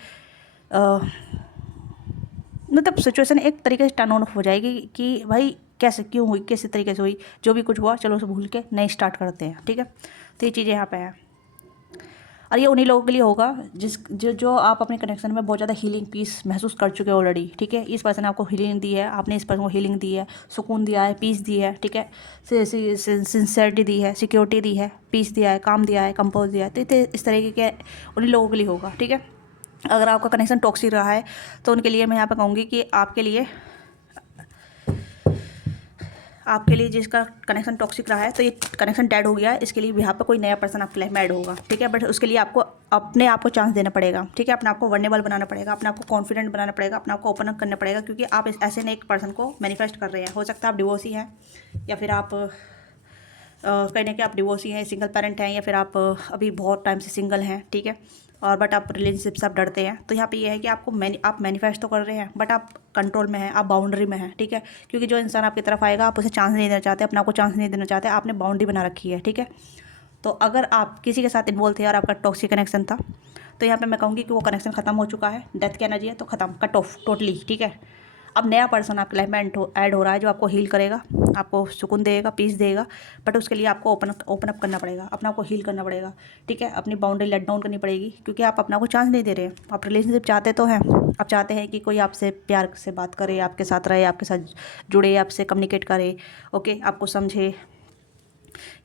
मतलब सिचुएशन एक तरीके से टर्न ऑन हो जाएगी कि भाई कैसे क्यों हुई, किस तरीके से हुई, जो भी कुछ हुआ चलो उसे भूल के नए स्टार्ट करते हैं, ठीक है। तो ये चीज़ें यहाँ पे है, और ये उन्हीं लोगों के लिए होगा जो आप अपने कनेक्शन में बहुत ज़्यादा हीलिंग पीस महसूस कर चुके हो ऑलरेडी, ठीक है। इस पर्सन ने आपको हीलिंग दी है, आपने इस पर्सन को हीलिंग दी है, सुकून दिया है, पीस दी है, ठीक है, सिंसेरिटी दी है, सिक्योरिटी दी है, पीस दिया है, काम दिया है, कंपोज दिया है। तो इस तरीके के उन्हीं लोगों के लिए होगा, ठीक है। अगर आपका कनेक्शन टॉक्सिक रहा है तो उनके लिए मैं यहाँ पर कहूँगी कि आपके लिए जिसका कनेक्शन टॉक्सिक रहा है तो ये कनेक्शन डेड हो गया है, इसके लिए यहाँ पे कोई नया पर्सन आपके लाइफ में ऐड होगा, ठीक है। बट उसके लिए आपको अपने आप को चांस देना पड़ेगा, ठीक है। अपने आप को वर्नेबल बनाना पड़ेगा, अपने आप को कॉन्फिडेंट बनाना पड़ेगा, अपने आप को ओपन अप करना पड़ेगा, क्योंकि आप ऐसे नए एक पर्सन को मैनिफेस्ट कर रहे हैं। हो सकता है आप डिवोर्सी हैं, या फिर आप कहीं ना कहीं आप डिवोर्सी हैं, सिंगल पेरेंट हैं, या फिर आप अभी बहुत टाइम से सिंगल हैं, ठीक है। और बट आप रिलेशनशिप से आप डरते हैं। तो यहाँ पे ये है कि आप मैनिफेस्ट तो कर रहे हैं, बट आप कंट्रोल में हैं, आप बाउंड्री में हैं, ठीक है। क्योंकि जो इंसान आपकी तरफ आएगा आप उसे चांस नहीं देना चाहते, अपने आप को चांस नहीं देना चाहते, आपने बाउंड्री बना रखी है, ठीक है। तो अगर आप किसी के साथ इन्वॉल्व थे और आपका टॉक्सिक कनेक्शन था, तो यहाँ पे मैं कहूँगी कि वो कनेक्शन ख़त्म हो चुका है, डेथ की एनर्जी है, तो ख़त्म, कट ऑफ टोटली, ठीक है। अब नया पर्सन आपकी लाइफ में ऐड हो रहा है जो आपको हील करेगा, आपको सुकून देगा, पीस देगा। बट उसके लिए आपको ओपन अप करना पड़ेगा, अपने आप को हील करना पड़ेगा, ठीक है। अपनी बाउंड्री लेट डाउन करनी पड़ेगी, क्योंकि आप अपना को चांस नहीं दे रहे हैं। आप रिलेशनशिप चाहते तो हैं, आप चाहते हैं कि कोई आपसे प्यार से बात करे, आपके साथ रहे, आपके साथ जुड़े, आपसे कम्युनिकेट करे, ओके, आपको समझे,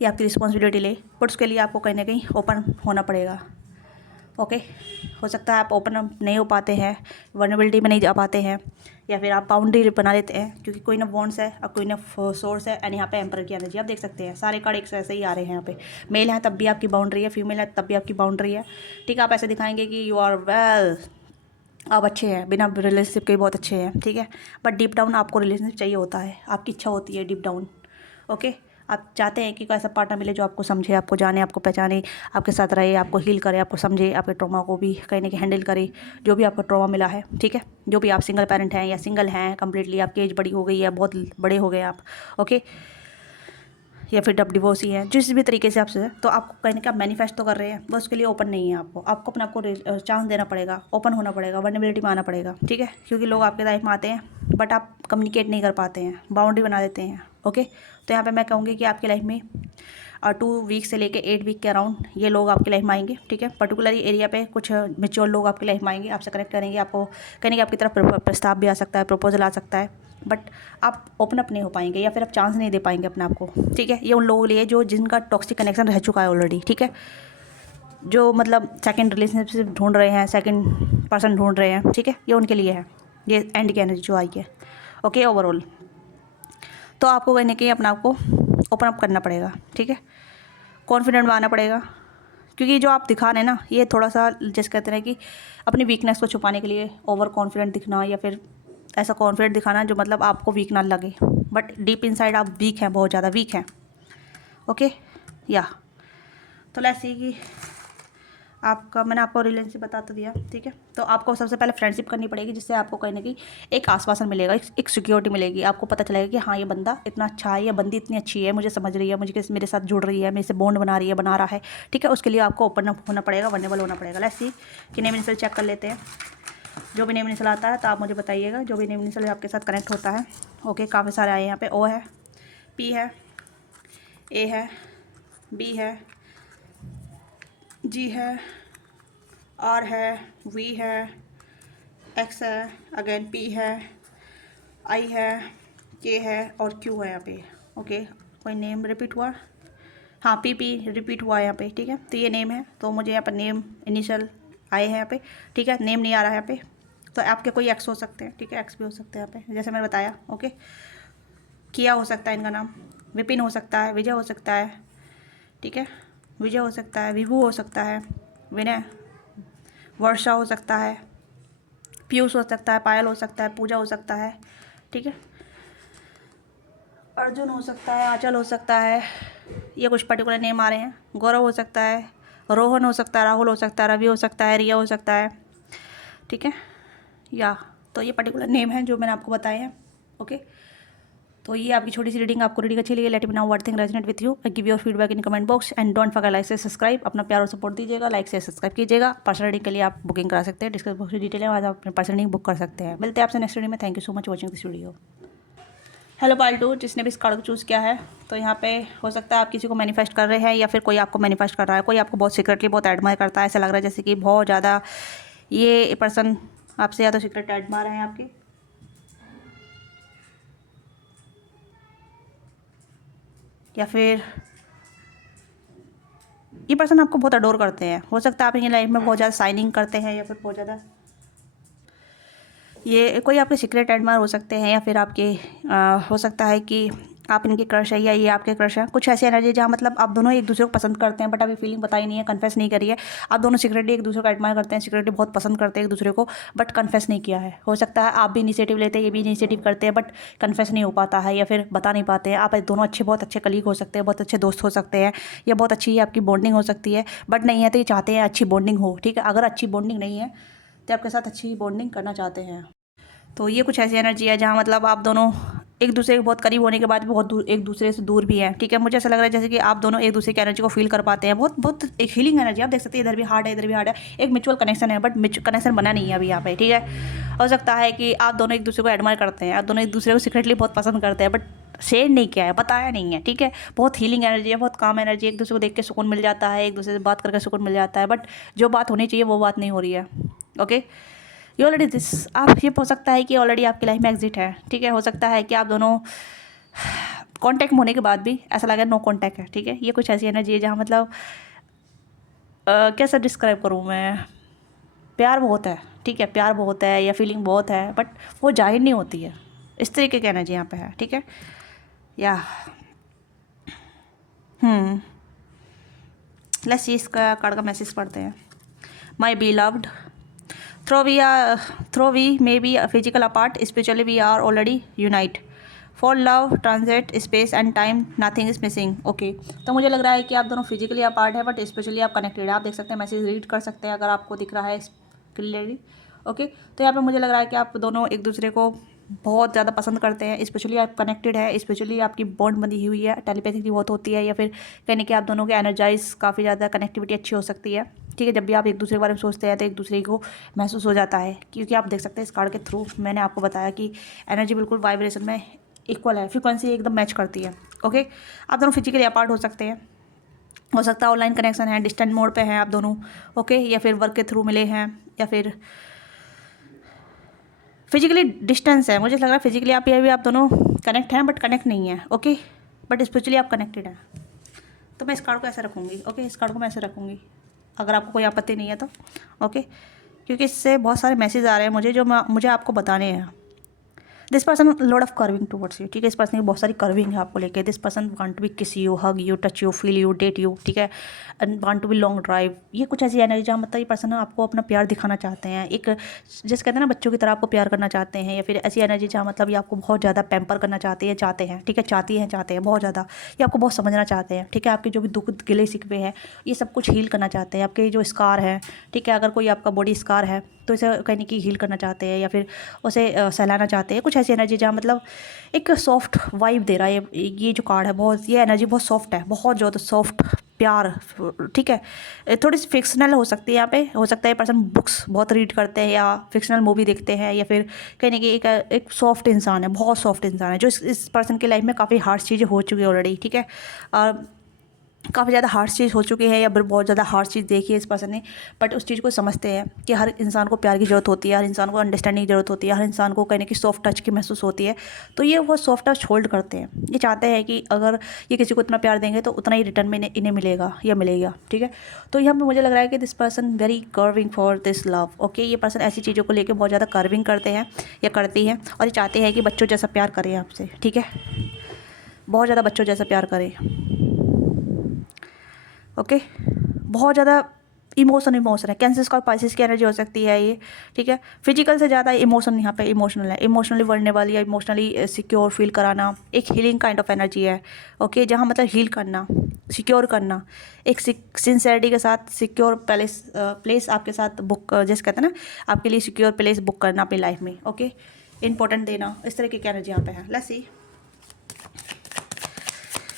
ये आपकी रिस्पॉन्सिबिलिटी ले। बट उसके लिए आपको कहीं ना कहीं ओपन होना पड़ेगा, ओके। हो सकता है आप ओपन अप नहीं हो पाते हैं, वर्नेबिलिटी में नहीं जा पाते हैं, या फिर आप बाउंड्री बना लेते हैं, क्योंकि कोई ना बॉन्ड्स है और कोई ना सोर्स है। एंड यहाँ पे एम्पर की एनर्जी आप देख सकते हैं, सारे कार्ड एक से ऐसे ही आ रहे हैं यहाँ पे। मेल है तब भी आपकी बाउंड्री है, फीमेल है तब भी आपकी बाउंड्री है, ठीक है। आप ऐसे दिखाएंगे कि यू आर वेल, आप अच्छे हैं, बिना रिलेशनशिप के बहुत अच्छे हैं, ठीक है। बट डीप डाउन आपको रिलेशनशिप चाहिए होता है, आपकी इच्छा होती है डीप डाउन, ओके। आप चाहते हैं कि कोई ऐसा पार्टनर मिले जो आपको समझे, आपको जाने, आपको पहचाने, आपके साथ रहे, आपको हील करे, आपको समझे, आपके ट्रॉमा को भी कहीं ना कहीं हैंडल करे, जो भी आपको ट्रॉमा मिला है, ठीक है। जो भी आप सिंगल पेरेंट हैं या सिंगल हैं कम्प्लीटली, आपकी एज बड़ी हो गई है, बहुत बड़े हो गए आप, ओके, या फिर आप डिवोर्सी हैं, जिस भी तरीके से आपसे, तो आपको कहीं ना कहीं आप मैनिफेस्ट तो कर रहे हैं, बस उसके लिए ओपन नहीं है। आपको अपने आपको चांस देना पड़ेगा, ओपन होना पड़ेगा, वर्नेबिलिटी में आना पड़ेगा, ठीक है। क्योंकि लोग आपके लाइफ में आते हैं बट आप कम्युनिकेट नहीं कर पाते हैं, बाउंड्री बना देते हैं, ओके। तो यहाँ पे मैं कहूँगी कि आपकी लाइफ में 2 वीक से लेके 8 वीक के अराउंड ये लोग आपकी लाइफ में आएंगे, ठीक है। पर्टिकुलरली एरिया पे कुछ मेच्योर लोग आपकी लाइफ में आएंगे, आपसे कनेक्ट करेंगे, आपको कहीं ना कहीं आपकी तरफ प्रस्ताव भी आ सकता है, प्रपोजल आ सकता है, बट आप ओपन अप नहीं हो पाएंगे, या फिर आप चांस नहीं दे पाएंगे अपने आप को, ठीक है। ये उन लोगों के लिए जो जिनका टॉक्सिक कनेक्शन रह चुका है ऑलरेडी, ठीक है, जो मतलब सेकंड रिलेशनशिप ढूंढ रहे हैं, सेकंड पर्सन ढूंढ रहे हैं, ठीक है। ये उनके लिए है, ये एंड की एनर्जी जो आई है, ओके। ओवरऑल तो आपको कहीं ना कहीं अपने आप को ओपन अप करना पड़ेगा, ठीक है, कॉन्फिडेंट बनाना पड़ेगा। क्योंकि जो आप दिखा रहे हैं ना, ये थोड़ा सा जैसे कहते हैं कि अपनी वीकनेस को छुपाने के लिए ओवर कॉन्फिडेंट दिखना, या फिर ऐसा कॉन्फिडेंट दिखाना जो मतलब आपको वीक ना लगे, बट डीप इनसाइड आप वीक हैं, बहुत ज़्यादा वीक हैं, ओके। या तो लेट्स सी कि मैंने आपको रिलेशनशिप बता तो दिया, ठीक है। तो आपको सबसे पहले फ्रेंडशिप करनी पड़ेगी, जिससे आपको कहीं ना कहीं एक आश्वासन मिलेगा, एक सिक्योरिटी मिलेगी, आपको पता चलेगा कि हाँ ये बंदा इतना अच्छा है, या बंदी इतनी अच्छी है, मुझे समझ रही है, मुझे मेरे साथ जुड़ रही है, मेरे से बॉन्ड बना रही है, बना रहा है, ठीक है। उसके लिए आपको ओपन अप होना पड़ेगा, वर्नेबल होना पड़ेगा। लेट्स सी कि नेम इनिशियल चेक कर लेते हैं। जो भी नेम इनिशियल आता है तो आप मुझे बताइएगा, जो भी नेम इनिशियल आपके साथ कनेक्ट होता है, ओके। काफ़ी सारे आए यहाँ पे, ओ है, पी है, ए है, बी है, जी है, आर है, वी है, एक्स है, अगेन पी है, आई है, के है और क्यू है यहाँ पे, ओके। कोई नेम रिपीट हुआ? हाँ, पी रिपीट हुआ है यहाँ पे, ठीक है। तो ये नेम है, तो मुझे यहाँ पर नेम इनिशियल आए हैं यहाँ पे, ठीक है। नेम नहीं आ रहा है यहाँ पे, तो आपके कोई एक्स हो सकते हैं, ठीक है, एक्स भी हो सकते हैं यहाँ पे, जैसे मैंने बताया, ओके। किया हो सकता है इनका नाम, विपिन हो सकता है, विजय हो सकता है, ठीक है, विजय हो सकता है, विभू हो सकता है, विनय, वर्षा हो सकता है, पीयूष हो सकता है, पायल हो सकता है, पूजा हो सकता है, ठीक है, अर्जुन हो सकता है, आंचल हो सकता है, ये कुछ पर्टिकुलर नेम आ रहे हैं। गौरव हो सकता है, रोहन हो सकता है, राहुल हो सकता है, रवि हो सकता है, रिया हो सकता है, ठीक है, या तो ये पर्टिकुलर नेम है जो मैंने आपको बताए हैं। ओके, तो ये आपकी छोटी सी रीडिंग, आपको रीडिंग अच्छी लगी, let me know what thing resonate with you, I give your feedback in comment box and don't forget like से सब्सक्राइब। अपना प्यार और सपोर्ट दीजिएगा, लाइक से सब्सक्राइब कीजिएगा। पर्सनल रीडिंग के लिए आप बुकिंग करा सकते हैं, डिस्क्रिप्शन बॉक्स में डिटेल है, वहाँ से आप अपनी पर्सनल रीडिंग बुक कर सकते हैं। मिलते हैं आपसे नेक्स्ट वीडियो में। Thank you so much watching this video. Hello पाल्टू, जिसने भी इस कार्ड को चूज़ किया है, तो यहाँ पे हो सकता है आप किसी को मैनिफेस्ट कर रहे हैं या फिर कोई आपको मैनिफेस्ट कर रहा है, कोई आपको बहुत सीक्रेटली बहुत एडमायर करता है। ऐसा लग रहा है जैसे कि बहुत ज़्यादा ये पर्सन आपसे या तो सीक्रेट एडमायर हैं आपके, या फिर ये पर्सन आपको बहुत अडोर करते हैं। हो सकता है आप इनकी लाइफ में बहुत ज़्यादा साइनिंग करते हैं, या फिर बहुत ज़्यादा ये कोई आपके सीक्रेट एडमायर हो सकते हैं, या फिर आपके हो सकता है कि आप इनके क्रश है या ये आपके क्रश हैं। कुछ ऐसी एनर्जी जहाँ मतलब आप दोनों एक दूसरे को पसंद करते हैं, बट अभी फीलिंग बताई नहीं है, कन्फेस नहीं करी है। आप दोनों सीक्रेटली एक दूसरे को एडमायर करते हैं, सीक्रेटली बहुत पसंद करते हैं एक दूसरे को, बट कन्फेस नहीं किया है। हो सकता है आप भी इनिशिएटिव लेते हैं, ये भी इनिशिएटिव करते हैं, बट कन्फेस नहीं हो पाता है, या फिर बता नहीं पाते हैं। आप दोनों बहुत अच्छे कलीग हो सकते हैं, बहुत अच्छे दोस्त हो सकते हैं, या बहुत अच्छी आपकी बॉन्डिंग हो सकती है, बट नहीं है तो ये चाहते हैं अच्छी बॉन्डिंग हो, ठीक है। अगर अच्छी बॉन्डिंग नहीं है तो आपके साथ अच्छी बॉन्डिंग करना चाहते हैं। तो ये कुछ ऐसी एनर्जी है जहाँ मतलब आप दोनों एक दूसरे के बहुत करीब होने के बाद भी बहुत दूर, एक दूसरे से दूर भी हैं, ठीक है। मुझे ऐसा लग रहा है जैसे कि आप दोनों एक दूसरे की एनर्जी को फील कर पाते हैं, बहुत बहुत एक हीलिंग एनर्जी। आप देख सकते हैं इधर भी हार्ट है, इधर भी हार्ट है, एक म्यूचुअल कनेक्शन है, बट कनेक्शन बना नहीं है अभी यहाँ पे, ठीक है। हो सकता है कि आप दोनों एक दूसरे को एडमायर करते हैं, आप दोनों एक दूसरे को सीक्रेटली बहुत पसंद करते हैं, बट शेयर नहीं किया है, बताया नहीं है, ठीक है। बहुत हीलिंग एनर्जी है, बहुत काम एनर्जी, एक दूसरे को देख के सुकून मिल जाता है, एक दूसरे से बात करके सुकून मिल जाता है, बट जो बात होनी चाहिए वो बात नहीं हो रही है। ओके, ये ऑलरेडी दिस आप ये हो सकता है कि ऑलरेडी आपकी लाइफ में एग्जिट है, ठीक है। हो सकता है कि आप दोनों कांटेक्ट में होने के बाद भी ऐसा लगा नो कांटेक्ट है, ठीक है। ये कुछ ऐसी एनर्जी है जहाँ मतलब कैसे डिस्क्राइब करूँ मैं, प्यार बहुत है, ठीक है, प्यार बहुत है या फीलिंग बहुत है, बट वो जाहिर नहीं होती है। इस तरीके की एनर्जी यहाँ पे है, ठीक है। या लेट्स सी इसका कार्ड का मैसेज पढ़ते हैं। माई beloved, though we may be physical apart, spiritually we are already unite. For love, transit, space and time, nothing is missing. Okay, तो मुझे लग रहा है कि आप दोनों फिजिकली अपार्ट है, बट स्पिरिचुअली आप कनेक्टेड है। आप देख सकते हैं, मैसेज रीड कर सकते हैं अगर आपको दिख रहा है क्लियरली। ओके, तो यहाँ पे मुझे लग रहा है कि आप दोनों एक दूसरे को बहुत ज़्यादा पसंद करते हैं, स्पेशली आप कनेक्टेड है, स्पेशली आपकी बॉन्ड बंधी हुई है, टेलीपैथी की बहुत होती है, या फिर कहने कि आप दोनों के एनर्जाइज काफ़ी ज़्यादा कनेक्टिविटी अच्छी हो सकती है, ठीक है। जब भी आप एक दूसरे के बारे में सोचते हैं तो एक दूसरे को महसूस हो जाता है, क्योंकि आप देख सकते हैं इस कार्ड के थ्रू मैंने आपको बताया कि एनर्जी बिल्कुल वाइब्रेशन में इक्वल है, फ्रिक्वेंसी एकदम मैच करती है। ओके, आप दोनों फिजिकली अपार्ट हो सकते हैं, हो सकता है ऑनलाइन कनेक्शन है, डिस्टेंट मोड पे हैं आप दोनों, ओके, या फिर वर्क के थ्रू मिले हैं, या फिर फिजिकली डिस्टेंस है। मुझे लग रहा है फिजिकली आप ये भी आप दोनों कनेक्ट हैं, बट कनेक्ट नहीं है, ओके, बट स्पिरिचुअली आप कनेक्टेड हैं। तो मैं इस कार्ड को ऐसे रखूँगी, ओके, इस कार्ड को मैं ऐसे रखूँगी, अगर आपको कोई आपत्ति नहीं है तो, ओके, क्योंकि इससे बहुत सारे मैसेज आ रहे हैं मुझे जो मुझे आपको बताने हैं। This person lot of curving towards you, ठीक है। इस पर्सन की बहुत सारी कर्विंग है आपको लेके। This person want to be kiss you, hug you, touch you, feel you, date you, ठीक है, and want to be long drive. ये कुछ ऐसी एनर्जी जहाँ मतलब ये पर्सन आपको अपना प्यार दिखाना चाहते हैं, एक जैसे कहते हैं ना बच्चों की तरह आपको प्यार करना चाहते हैं, या फिर ऐसी एनर्जी जहाँ मतलब ये आपको बहुत ज़्यादा पैम्पर करना चाहते हैं, ठीक है, चाहते हैं बहुत ज़्यादा, ये आपको बहुत समझना चाहते हैं, ठीक है। आपके जो भी दुख गिले शिकवे हैं ये सब कुछ हील करना चाहते हैं, आपके जो स्कार है, ठीक है, अगर कोई आपका बॉडी स्कार है तो इसे कहीं कि हील करना चाहते हैं, या फिर उसे सहलाना चाहते हैं। कुछ ऐसी एनर्जी जहाँ मतलब एक सॉफ्ट वाइब दे रहा है ये जो कार्ड है, बहुत ये एनर्जी बहुत सॉफ्ट है, बहुत ज़्यादा सॉफ्ट प्यार, ठीक है। थोड़ी सी फिक्शनल हो सकती है यहाँ पे, हो सकता है पर्सन बुक्स बहुत रीड करते हैं या फिक्शनल मूवी देखते हैं, या फिर कहने की एक सॉफ्ट इंसान है, बहुत सॉफ्ट इंसान है, जो इस पर्सन की लाइफ में काफ़ी हार्श चीज़ें हो चुकी है ऑलरेडी, ठीक है, और काफ़ी ज़्यादा हार्श चीज़ हो चुकी है, या फिर बहुत ज़्यादा हार्श चीज़ देखी है इस पर्सन ने, बट उस चीज़ को समझते हैं कि हर इंसान को प्यार की ज़रूरत होती है, हर इंसान को अंडरस्टैंडिंग की ज़रूरत होती है, हर इंसान को कहने की सॉफ्ट टच की महसूस होती है। तो ये वो सॉफ्ट टच होल्ड करते हैं, ये चाहते हैं कि अगर ये किसी को इतना प्यार देंगे तो उतना ही रिटर्न में इन्हें मिलेगा या मिलेगा, ठीक है। तो यहाँ पर मुझे लग रहा है कि this person very curving for this love, okay. ये पर्सन ऐसी चीज़ों को लेकर बहुत ज़्यादा कर्विंग करते हैं या करती हैं, और ये चाहते हैं कि बच्चों जैसा प्यार करें आपसे, ठीक है। बहुत ज़्यादा बच्चों जैसा प्यार करें। ओके, बहुत ज़्यादा इमोशन है। कैंसर का पाइसेस की एनर्जी हो सकती है ये, ठीक है। फिजिकल से ज़्यादा इमोशन यहाँ पे इमोशनल है, इमोशनली वर्नेबल या इमोशनली सिक्योर फील कराना, एक हीलिंग काइंड ऑफ एनर्जी है। ओके, जहाँ मतलब हील करना, सिक्योर करना, एक सिंसेरिटी के साथ सिक्योर प्लेस आपके साथ बुक, जैसे कहते हैं ना, आपके लिए सिक्योर प्लेस बुक करना अपनी लाइफ में। ओके, इंपॉर्टेंट देना, इस तरह की एनर्जी यहाँ पे है। Let's see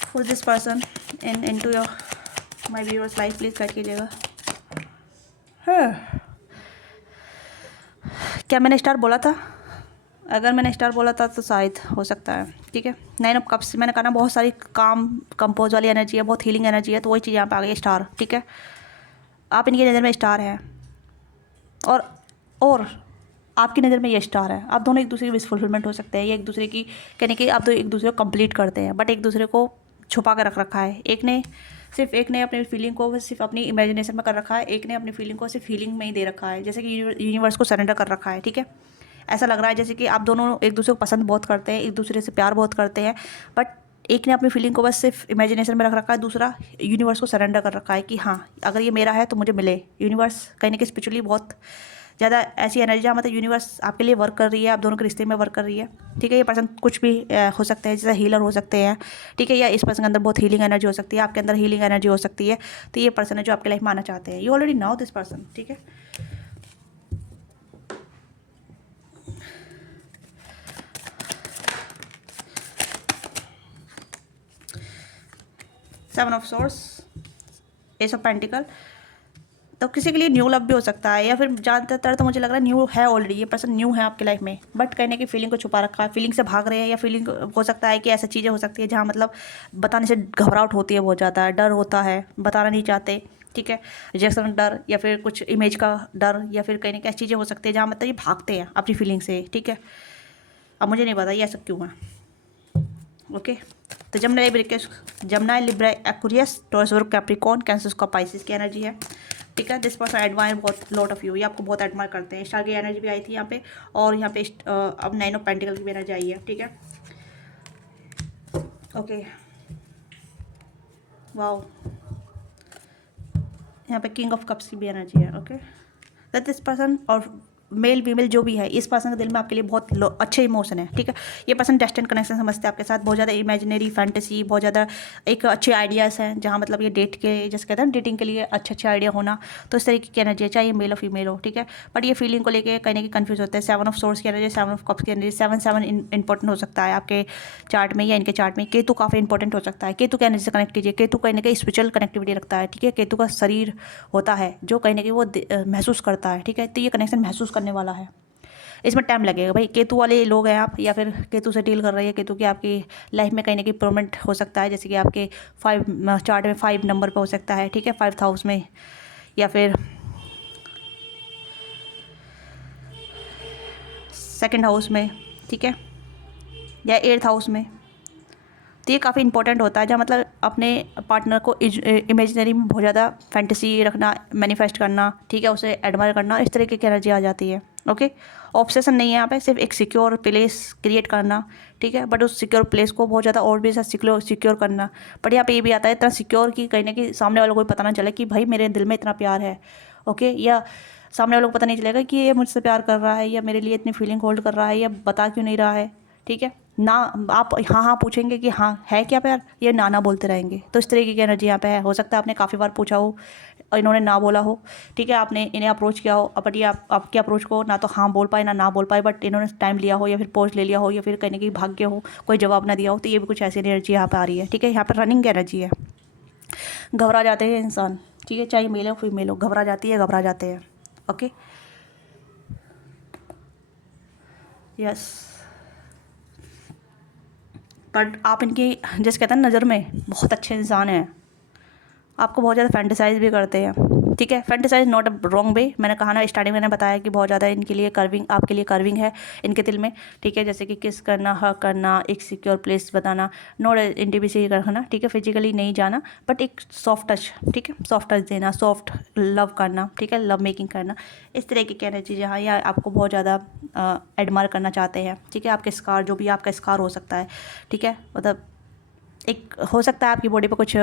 for this person into your my viewers life, please guide कीजिएगा। क्या मैंने स्टार बोला था? अगर मैंने स्टार बोला था तो शायद हो सकता है, ठीक है। 9 ऑफ कप्स मैंने कहा ना, बहुत सारी काम कंपोज वाली एनर्जी है, बहुत हीलिंग एनर्जी है, तो वही चीज़ यहाँ पे आ गई, स्टार, ठीक है। आप इनकी नज़र में स्टार है और आपकी नज़र में ये स्टार है। आप दोनों एक दूसरे की विश फुलफिलमेंट हो सकते हैं, ये एक दूसरे की कहने की आप तो एक दूसरे को कंप्लीट करते हैं, बट एक दूसरे को छुपा कर रख रखा है। एक ने अपनी फीलिंग को सिर्फ अपनी इमेजिनेशन में कर रखा है, एक ने अपनी फीलिंग को सिर्फ फीलिंग में ही दे रखा है, जैसे कि यूनिवर्स को सरेंडर कर रखा है, ठीक है। ऐसा लग रहा है जैसे कि आप दोनों एक दूसरे को पसंद बहुत करते हैं, एक दूसरे से प्यार बहुत करते हैं, बट एक ने अपनी फीलिंग को बस सिर्फ इमेजिनेशन में रख रखा है, दूसरा यूनिवर्स को सरेंडर कर रखा है कि हाँ, अगर ये मेरा है तो मुझे मिले। यूनिवर्स कहीं ना कहीं स्पिरिचुअली बहुत ज़्यादा ऐसी एनर्जी जहाँ मतलब यूनिवर्स आपके लिए वर्क कर रही है, आप दोनों के रिश्ते में वर्क कर रही है, ठीक है। ये पर्सन कुछ भी हो सकता है, जैसे हीलर हो सकते हैं, ठीक है, या इस पर्सन के अंदर बहुत हीलिंग एनर्जी हो सकती है, आपके अंदर हीलिंग एनर्जी हो सकती है। तो ये पर्सन है जो आपकी लाइफ में आना चाहते हैं। You already now this person, ठीक है। Seven of source, S of pentacle, तो किसी के लिए न्यू लव भी हो सकता है, या फिर ज़्यादातर तो मुझे लग रहा है न्यू है ऑलरेडी, ये पर्सन न्यू है आपकी लाइफ में, बट कहने की फीलिंग को छुपा रखा है, फीलिंग से भाग रहे हैं, या फीलिंग हो सकता है कि ऐसी चीज़ें हो सकती है जहाँ मतलब बताने से घबराहट होती है, बहुत ज़्यादा डर होता है, बताना नहीं चाहते, ठीक है। रिजेक्शन डर, या फिर कुछ इमेज का डर, या फिर कहीं ना कहीं ऐसी चीज़ें हो सकती है जहाँ मतलब ये भागते हैं अपनी फीलिंग से, ठीक है। अब मुझे नहीं पता ये ऐसा क्यों है। ओके, तो Jamuna Libra Aquarius taurus work Capricorn cancer का पाइसेस की एनर्जी है, ठीक है। दिस पर्सन एडमायर बहुत लॉट ऑफ यू, ये आपको बहुत एडमायर करते हैं। स्टार की एनर्जी भी आई थी यहाँ पे, और यहाँ पे अब 9 ऑफ पेंटिकल की भी एनर्जी आई है, ठीक है। ओके, वाओ, यहाँ पे किंग ऑफ कप्स की भी एनर्जी है। ओके, दैट दिस पर्सन और मेल फीमेल जो भी है, इस पर्सन के दिल में आपके लिए बहुत अच्छे इमोशन है, ठीक है। ये पर्सन डेस्टिनेड कनेक्शन समझते हैं आपके साथ, बहुत ज़्यादा इमेजिनरी फैंटेसी, बहुत ज़्यादा एक अच्छे आइडियाज़ हैं, जहाँ मतलब ये डेट के जैसे कहते हैं डेटिंग के लिए अच्छे आइडिया होना, तो इस तरीके की एनर्जी है, चाहे मेल और फीमेल हो, ठीक है। बट ये फीलिंग को लेकर कहीं ना कहीं कन्फ्यूज होते हैं। 7 ऑफ सोर्स की एनर्जी, 7 ऑफ कप्स की एनर्जी, 7 इंपॉर्टेंट हो सकता है आपके चार्ट में या इनके चार्ट में। केतु काफ़ी इंपॉर्टेंट हो सकता है, केतु की एनर्जी से कनेक्ट कीजिए। केतु कहीं ना कहीं स्पिरिचुअल कनेक्टिविटी रखता है, ठीक है। केतु का शरीर होता है जो कहीं ना कहीं वो महसूस करता है, ठीक है। तो ये कनेक्शन महसूस करने वाला है, इसमें टाइम लगेगा भाई। केतु वाले लोग हैं आप, या फिर केतु से डील कर रहे हैं, केतु की आपकी लाइफ में कहीं ना कहीं इंप्रूवमेंट हो सकता है, जैसे कि आपके 5 चार्ट में 5 नंबर पे हो सकता है, ठीक है, 5th हाउस में, या फिर 2nd हाउस में, ठीक है, या 8th हाउस में। तो ये काफ़ी इंपॉर्टेंट होता है, जहाँ मतलब अपने पार्टनर को इमेजिनरी में बहुत ज़्यादा फैंटेसी रखना, मैनिफेस्ट करना, ठीक है, उसे एडमायर करना, इस तरीके की एनर्जी आ जाती है। ओके, ऑब्सेशन नहीं है यहाँ पे, सिर्फ एक सिक्योर प्लेस क्रिएट करना, ठीक है। बट उस सिक्योर प्लेस को बहुत ज़्यादा और भी सिक्योर करना। बट यहाँ पे ये भी आता है इतना सिक्योर कि कहीं ना कहीं सामने वालों को पता ना चले कि भाई मेरे दिल में इतना प्यार है, ओके, या सामने वालों को पता नहीं चलेगा कि ये मुझसे प्यार कर रहा है, या मेरे लिए इतनी फीलिंग होल्ड कर रहा है, या बता क्यों नहीं रहा है, ठीक है ना। आप हाँ हाँ पूछेंगे कि हाँ है क्या प्यार, ये ना बोलते रहेंगे। तो इस तरीके की एनर्जी यहाँ पे है। हो सकता है आपने काफ़ी बार पूछा हो और इन्होंने ना बोला हो, ठीक है, आपने इन्हें अप्रोच किया हो, बट ये आपके अप्रोच को ना तो हाँ बोल पाए ना बोल पाए, बट इन्होंने टाइम लिया हो, या फिर पॉज ले लिया हो, या फिर कहीं ना कहीं भाग्य हो, कोई जवाब ना दिया हो। तो ये भी कुछ ऐसी एनर्जी यहाँ पर आ रही है, ठीक है। यहाँ पर रनिंग एनर्जी है, घबरा जाते हैं इंसान, ठीक है, चाहे मेल हो फीमेल हो, घबरा जाती है, घबरा जाते हैं। ओके, यस, बट आप इनकी जैसे कहते हैं नज़र में बहुत अच्छे इंसान हैं, आपको बहुत ज़्यादा फैंटेसाइज भी करते हैं, ठीक है। Fantasise not a wrong way, मैंने कहा ना स्टार्टिंग में, मैंने बताया कि बहुत ज़्यादा इनके लिए कर्विंग, आपके लिए कर्विंग है इनके दिल में, ठीक है। जैसे कि किस करना, हक करना, एक सिक्योर प्लेस बताना, नॉट इंटीमेसी रखना, ठीक है, फिजिकली नहीं जाना, बट एक सॉफ्ट टच, ठीक है, सॉफ्ट टच देना, सॉफ्ट लव करना, ठीक है, लव मेकिंग करना, इस तरह की कहना चाहिए। जहाँ या आपको बहुत ज़्यादा एडमायर करना चाहते हैं, ठीक है। आपके स्कार, जो भी आपका स्कार हो सकता है, ठीक है, मतलब एक हो सकता है आपकी बॉडी पे कुछ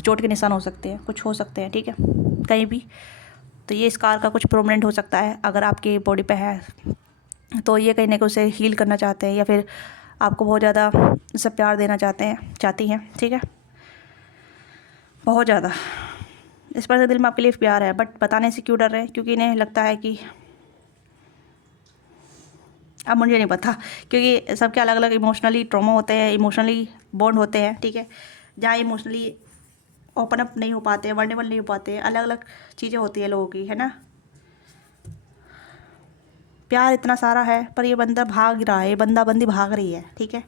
चोट के निशान हो सकते हैं, कुछ हो सकते हैं, ठीक है, कहीं भी। तो ये स्कार का कुछ प्रोमिनेंट हो सकता है अगर आपकी बॉडी पे है, तो ये कहीं ना कहीं उसे हील करना चाहते हैं, या फिर आपको बहुत ज़्यादा उससे प्यार देना चाहती हैं, ठीक है, बहुत ज़्यादा। इस पर से दिल में आपके लिए प्यार है, बट बताने से क्यों डर रहे हैं? क्योंकि इन्हें लगता है कि, अब मुझे नहीं पता, क्योंकि सबके अलग अलग इमोशनली ट्रॉमा होते हैं, इमोशनली बॉन्ड होते हैं, ठीक है, जहाँ इमोशनली ओपन अप नहीं हो पाते, वर्नेबल नहीं हो पाते, अलग अलग चीज़ें होती है लोगों की, है ना। प्यार इतना सारा है पर ये बंदा भाग रहा है, ये बंदा बंदी भाग रही है, ठीक है,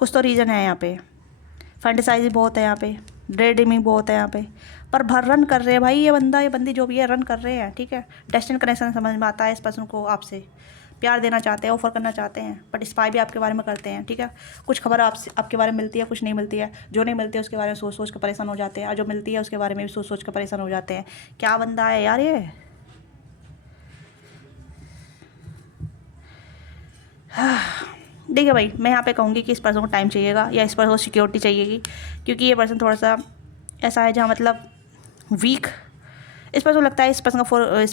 कुछ तो रीज़न है यहाँ पे। फैंटेसाइज बहुत है यहाँ पे, डे ड्रीमिंग बहुत है यहाँ पे, पर भर रन कर रहे हैं भाई, ये बंदा ये बंदी जो भी है रन कर रहे हैं, ठीक है। डेस्टिनी कनेक्शन समझ में आता है इस पर्सन को, आपसे प्यार देना चाहते हैं, ऑफर करना चाहते हैं, बट स्पाई भी आपके बारे में करते हैं, ठीक है। कुछ खबर आपसे आपके बारे में मिलती है, कुछ नहीं मिलती है, जो नहीं मिलती है उसके बारे में सोच सोच कर परेशान हो जाते हैं, और जो मिलती है उसके बारे में भी सोच सोच कर परेशान हो जाते हैं। क्या बंदा है यार ये। देखिए भाई, मैं यहाँ पे कहूँगी कि इस पर्सन को टाइम चाहिएगा, या इस पर्सन को सिक्योरिटी चाहिएगी, क्योंकि ये पर्सन थोड़ा सा ऐसा है जहाँ मतलब वीक। इस पर्सन को लगता है इस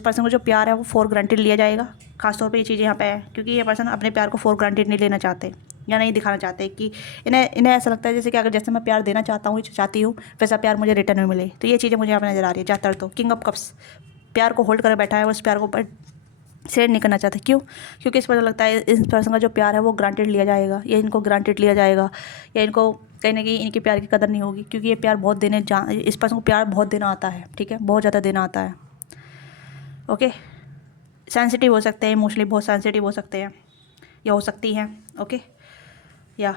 पर्सन को जो प्यार है वो फॉर ग्रांटेड लिया जाएगा। खासतौर पे ये चीज़ यहाँ पे है क्योंकि ये पर्सन अपने प्यार को फॉर ग्रांटेड नहीं लेना चाहते, या नहीं दिखाना चाहते कि इन्हें ऐसा लगता है जैसे कि अगर जैसे मैं प्यार देना चाहती हूँ वैसा प्यार मुझे रिटर्न में मिले। तो ये चीज़ें मुझे यहाँ पे नज़र आ रही है ज़्यादातर। तो किंग ऑफ कप्स प्यार को होल्ड कर बैठा है, उस प्यार को शेयर नहीं करना चाहते। क्यों? क्योंकि इस पर लगता है इस पर्सन का जो प्यार है वो ग्रांटेड लिया जाएगा, या इनको ग्रांटेड लिया जाएगा, या इनको कहीं ना कहीं इनके प्यार की कदर नहीं होगी, क्योंकि ये प्यार बहुत इस पर्सन को प्यार बहुत देना आता है, ठीक है, बहुत ज़्यादा देना आता है। ओके, सेंसिटिव हो सकते हैं, इमोशनली बहुत सेंसिटिव हो सकते हैं, या हो सकती हैं। ओके, या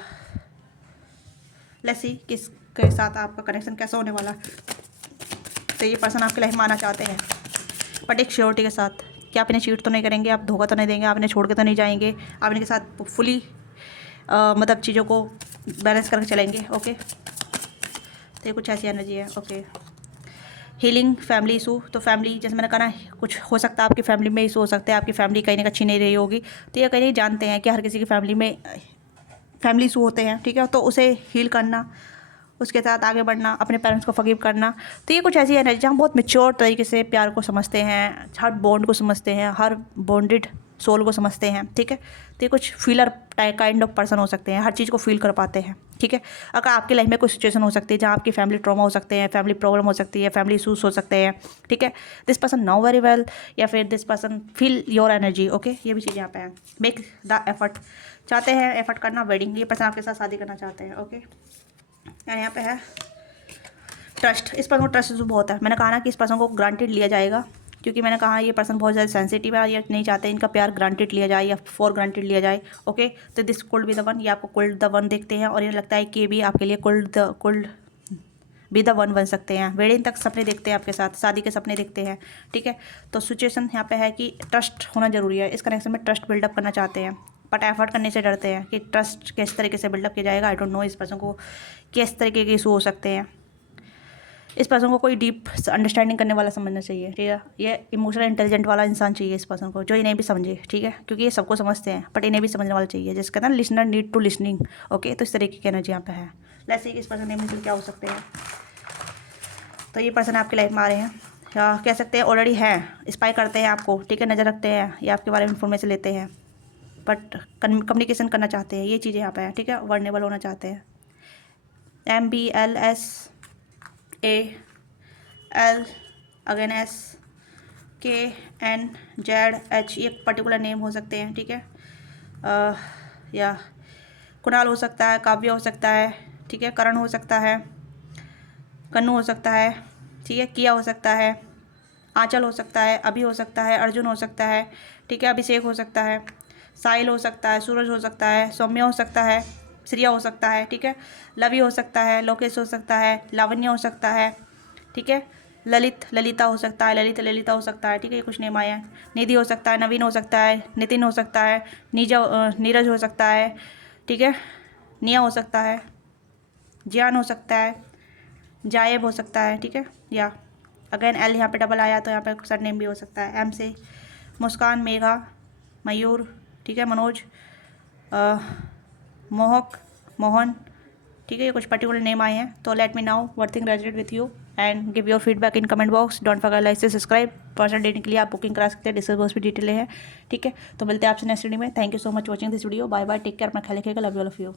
लेट्स सी किसके साथ आपका कनेक्शन कैसा होने वाला। तो ये पर्सन आपकी लाइफ में आना चाहते हैं, बट एक श्योरिटी के साथ कि आप इन्हें चीट तो नहीं करेंगे, आप धोखा तो नहीं देंगे, आप इन्हें छोड़ के तो नहीं जाएंगे, आप इनके साथ फुली मतलब चीज़ों को बैलेंस करके चलेंगे। ओके, तो ये कुछ ऐसी एनर्जी है। Okay, healing family issue. तो फैमिली, जैसे मैंने कहा ना, कुछ हो सकता है आपकी फैमिली में इशू हो सकते हैं, आपकी फैमिली कहीं ना अच्छी नहीं रही होगी, तो ये कहीं जानते हैं कि हर किसी की फैमिली में फैमिली इशू होते हैं, ठीक है। तो उसे हील करना, उसके साथ आगे बढ़ना, अपने पेरेंट्स को फॉरगिव करना। तो ये कुछ ऐसी एनर्जी जहाँ बहुत मैच्योर तरीके से प्यार को समझते हैं, हर बॉन्ड को समझते हैं, हर बॉन्डेड सोल को समझते हैं, ठीक है। तो ये कुछ फीलर काइंड ऑफ पर्सन हो सकते हैं, हर चीज़ को फील कर पाते हैं, ठीक है। अगर आपकी लाइफ में कोई सिचुएशन हो सकती है जहाँ आपकी फैमिली ट्रॉमा हो सकते हैं, फैमिली प्रॉब्लम हो सकती है, फैमिली इशूज हो सकते हैं, ठीक है, this person now very well, या फिर this person feel your energy. Okay, ये भी चीज़ यहाँ पे है। मेक द एफर्ट, चाहते हैं एफर्ट करना, वेडिंग, ये पर्सन आपके साथ शादी करना चाहते हैं। ओके, एंड यहाँ पे है ट्रस्ट। इस पर्सन को ट्रस्ट इशू बहुत है। मैंने कहा ना कि इस पर्सन को ग्रांटेड लिया जाएगा, क्योंकि मैंने कहा ये पर्सन बहुत ज़्यादा सेंसिटिव है, ये नहीं चाहते इनका प्यार ग्रांटेड लिया जाए या फॉर ग्रांटेड लिया जाए। ओके, तो this cooled be the one, ये आपको कुल्ड द वन देखते हैं, और ये लगता है कि ये भी आपके लिए कुल्ड बी द वन बन सकते हैं। वेडिंग तक सपने देखते हैं आपके साथ, शादी के सपने देखते हैं, ठीक है। तो सिचुएशन यहाँ पे है कि ट्रस्ट होना जरूरी है। इस कनेक्शन में ट्रस्ट बिल्डअप करना चाहते हैं, बट एफर्ट करने से डरते हैं कि ट्रस्ट किस तरीके से बिल्डअप किया जाएगा। आई डोंट नो इस पर्सन को किस तरीके के इशू हो सकते हैं। इस पर्सन को कोई डीप अंडरस्टैंडिंग करने वाला समझना चाहिए, ठीक है। ये इमोशनल इंटेलिजेंट वाला इंसान चाहिए इस पर्सन को, जो इन्हें भी समझे, ठीक है, क्योंकि ये सबको समझते हैं बट इन्हें भी समझने वाला चाहिए, जिसका ना listener need to listening. Okay, तो इस तरीके की एनर्जी यहाँ पे है। लेट्स सी इस पर्सन ने क्या हो सकते हैं। तो ये पर्सन आपकी लाइफ में आ रहे हैं, या कह सकते हैं ऑलरेडी हैं, स्पाई करते हैं आपको, ठीक है, नज़र रखते हैं, या आपके बारे में इन्फॉर्मेशन लेते हैं, बट कम्युनिकेशन करना चाहते हैं। ये चीज़ें यहाँ पे हैं, ठीक है, वर्नेबल होना चाहते हैं। MBLSAL अगेन SKNZH, ये पर्टिकुलर नेम हो सकते हैं, ठीक है। या कुणाल हो सकता है, काव्य हो सकता है, ठीक है, करण हो सकता है, कन्नू हो सकता है, ठीक है, किया हो सकता है, आंचल हो सकता है, अभी हो सकता है, अर्जुन हो सकता है, ठीक है, अभिषेक हो सकता है, साहिल हो सकता है, सूरज हो सकता है, सौम्य हो सकता है, श्रिया हो सकता है, ठीक है, लवी हो सकता है, लोकेश हो सकता है, लावण्य हो सकता है, ठीक है, ललिता हो सकता है, ललिता हो सकता है, ठीक है, ये कुछ नेम आए हैं। निधि हो सकता है, नवीन हो सकता है, नितिन हो सकता है, नीरज हो सकता है, ठीक है, निया हो सकता है, ज्ञान हो सकता है, जायब हो सकता है, ठीक है। या अगेन एल यहाँ पे डबल आया तो यहाँ पे सर नेम भी हो सकता है। एम से मुस्कान, मेघा, मयूर, ठीक है, मनोज, मोहक, मोहन, ठीक है, ये कुछ पर्टिकुलर नेम आए हैं। तो let me now what thing resonate with you and give your feedback in comment box. Don't forget like से सब्सक्राइब। पर्सनल डेटिंग के लिए आप बुकिंग करा सकते हैं, डिस्क्रिप्शन बॉक्स में डिटेल है। ठीक है, तो मिलते हैं आपसे नेक्स्ट वीडियो में। Thank you so much watching this video. Bye bye, take care, अपना ख्याल रखिएगा। Love you all of you.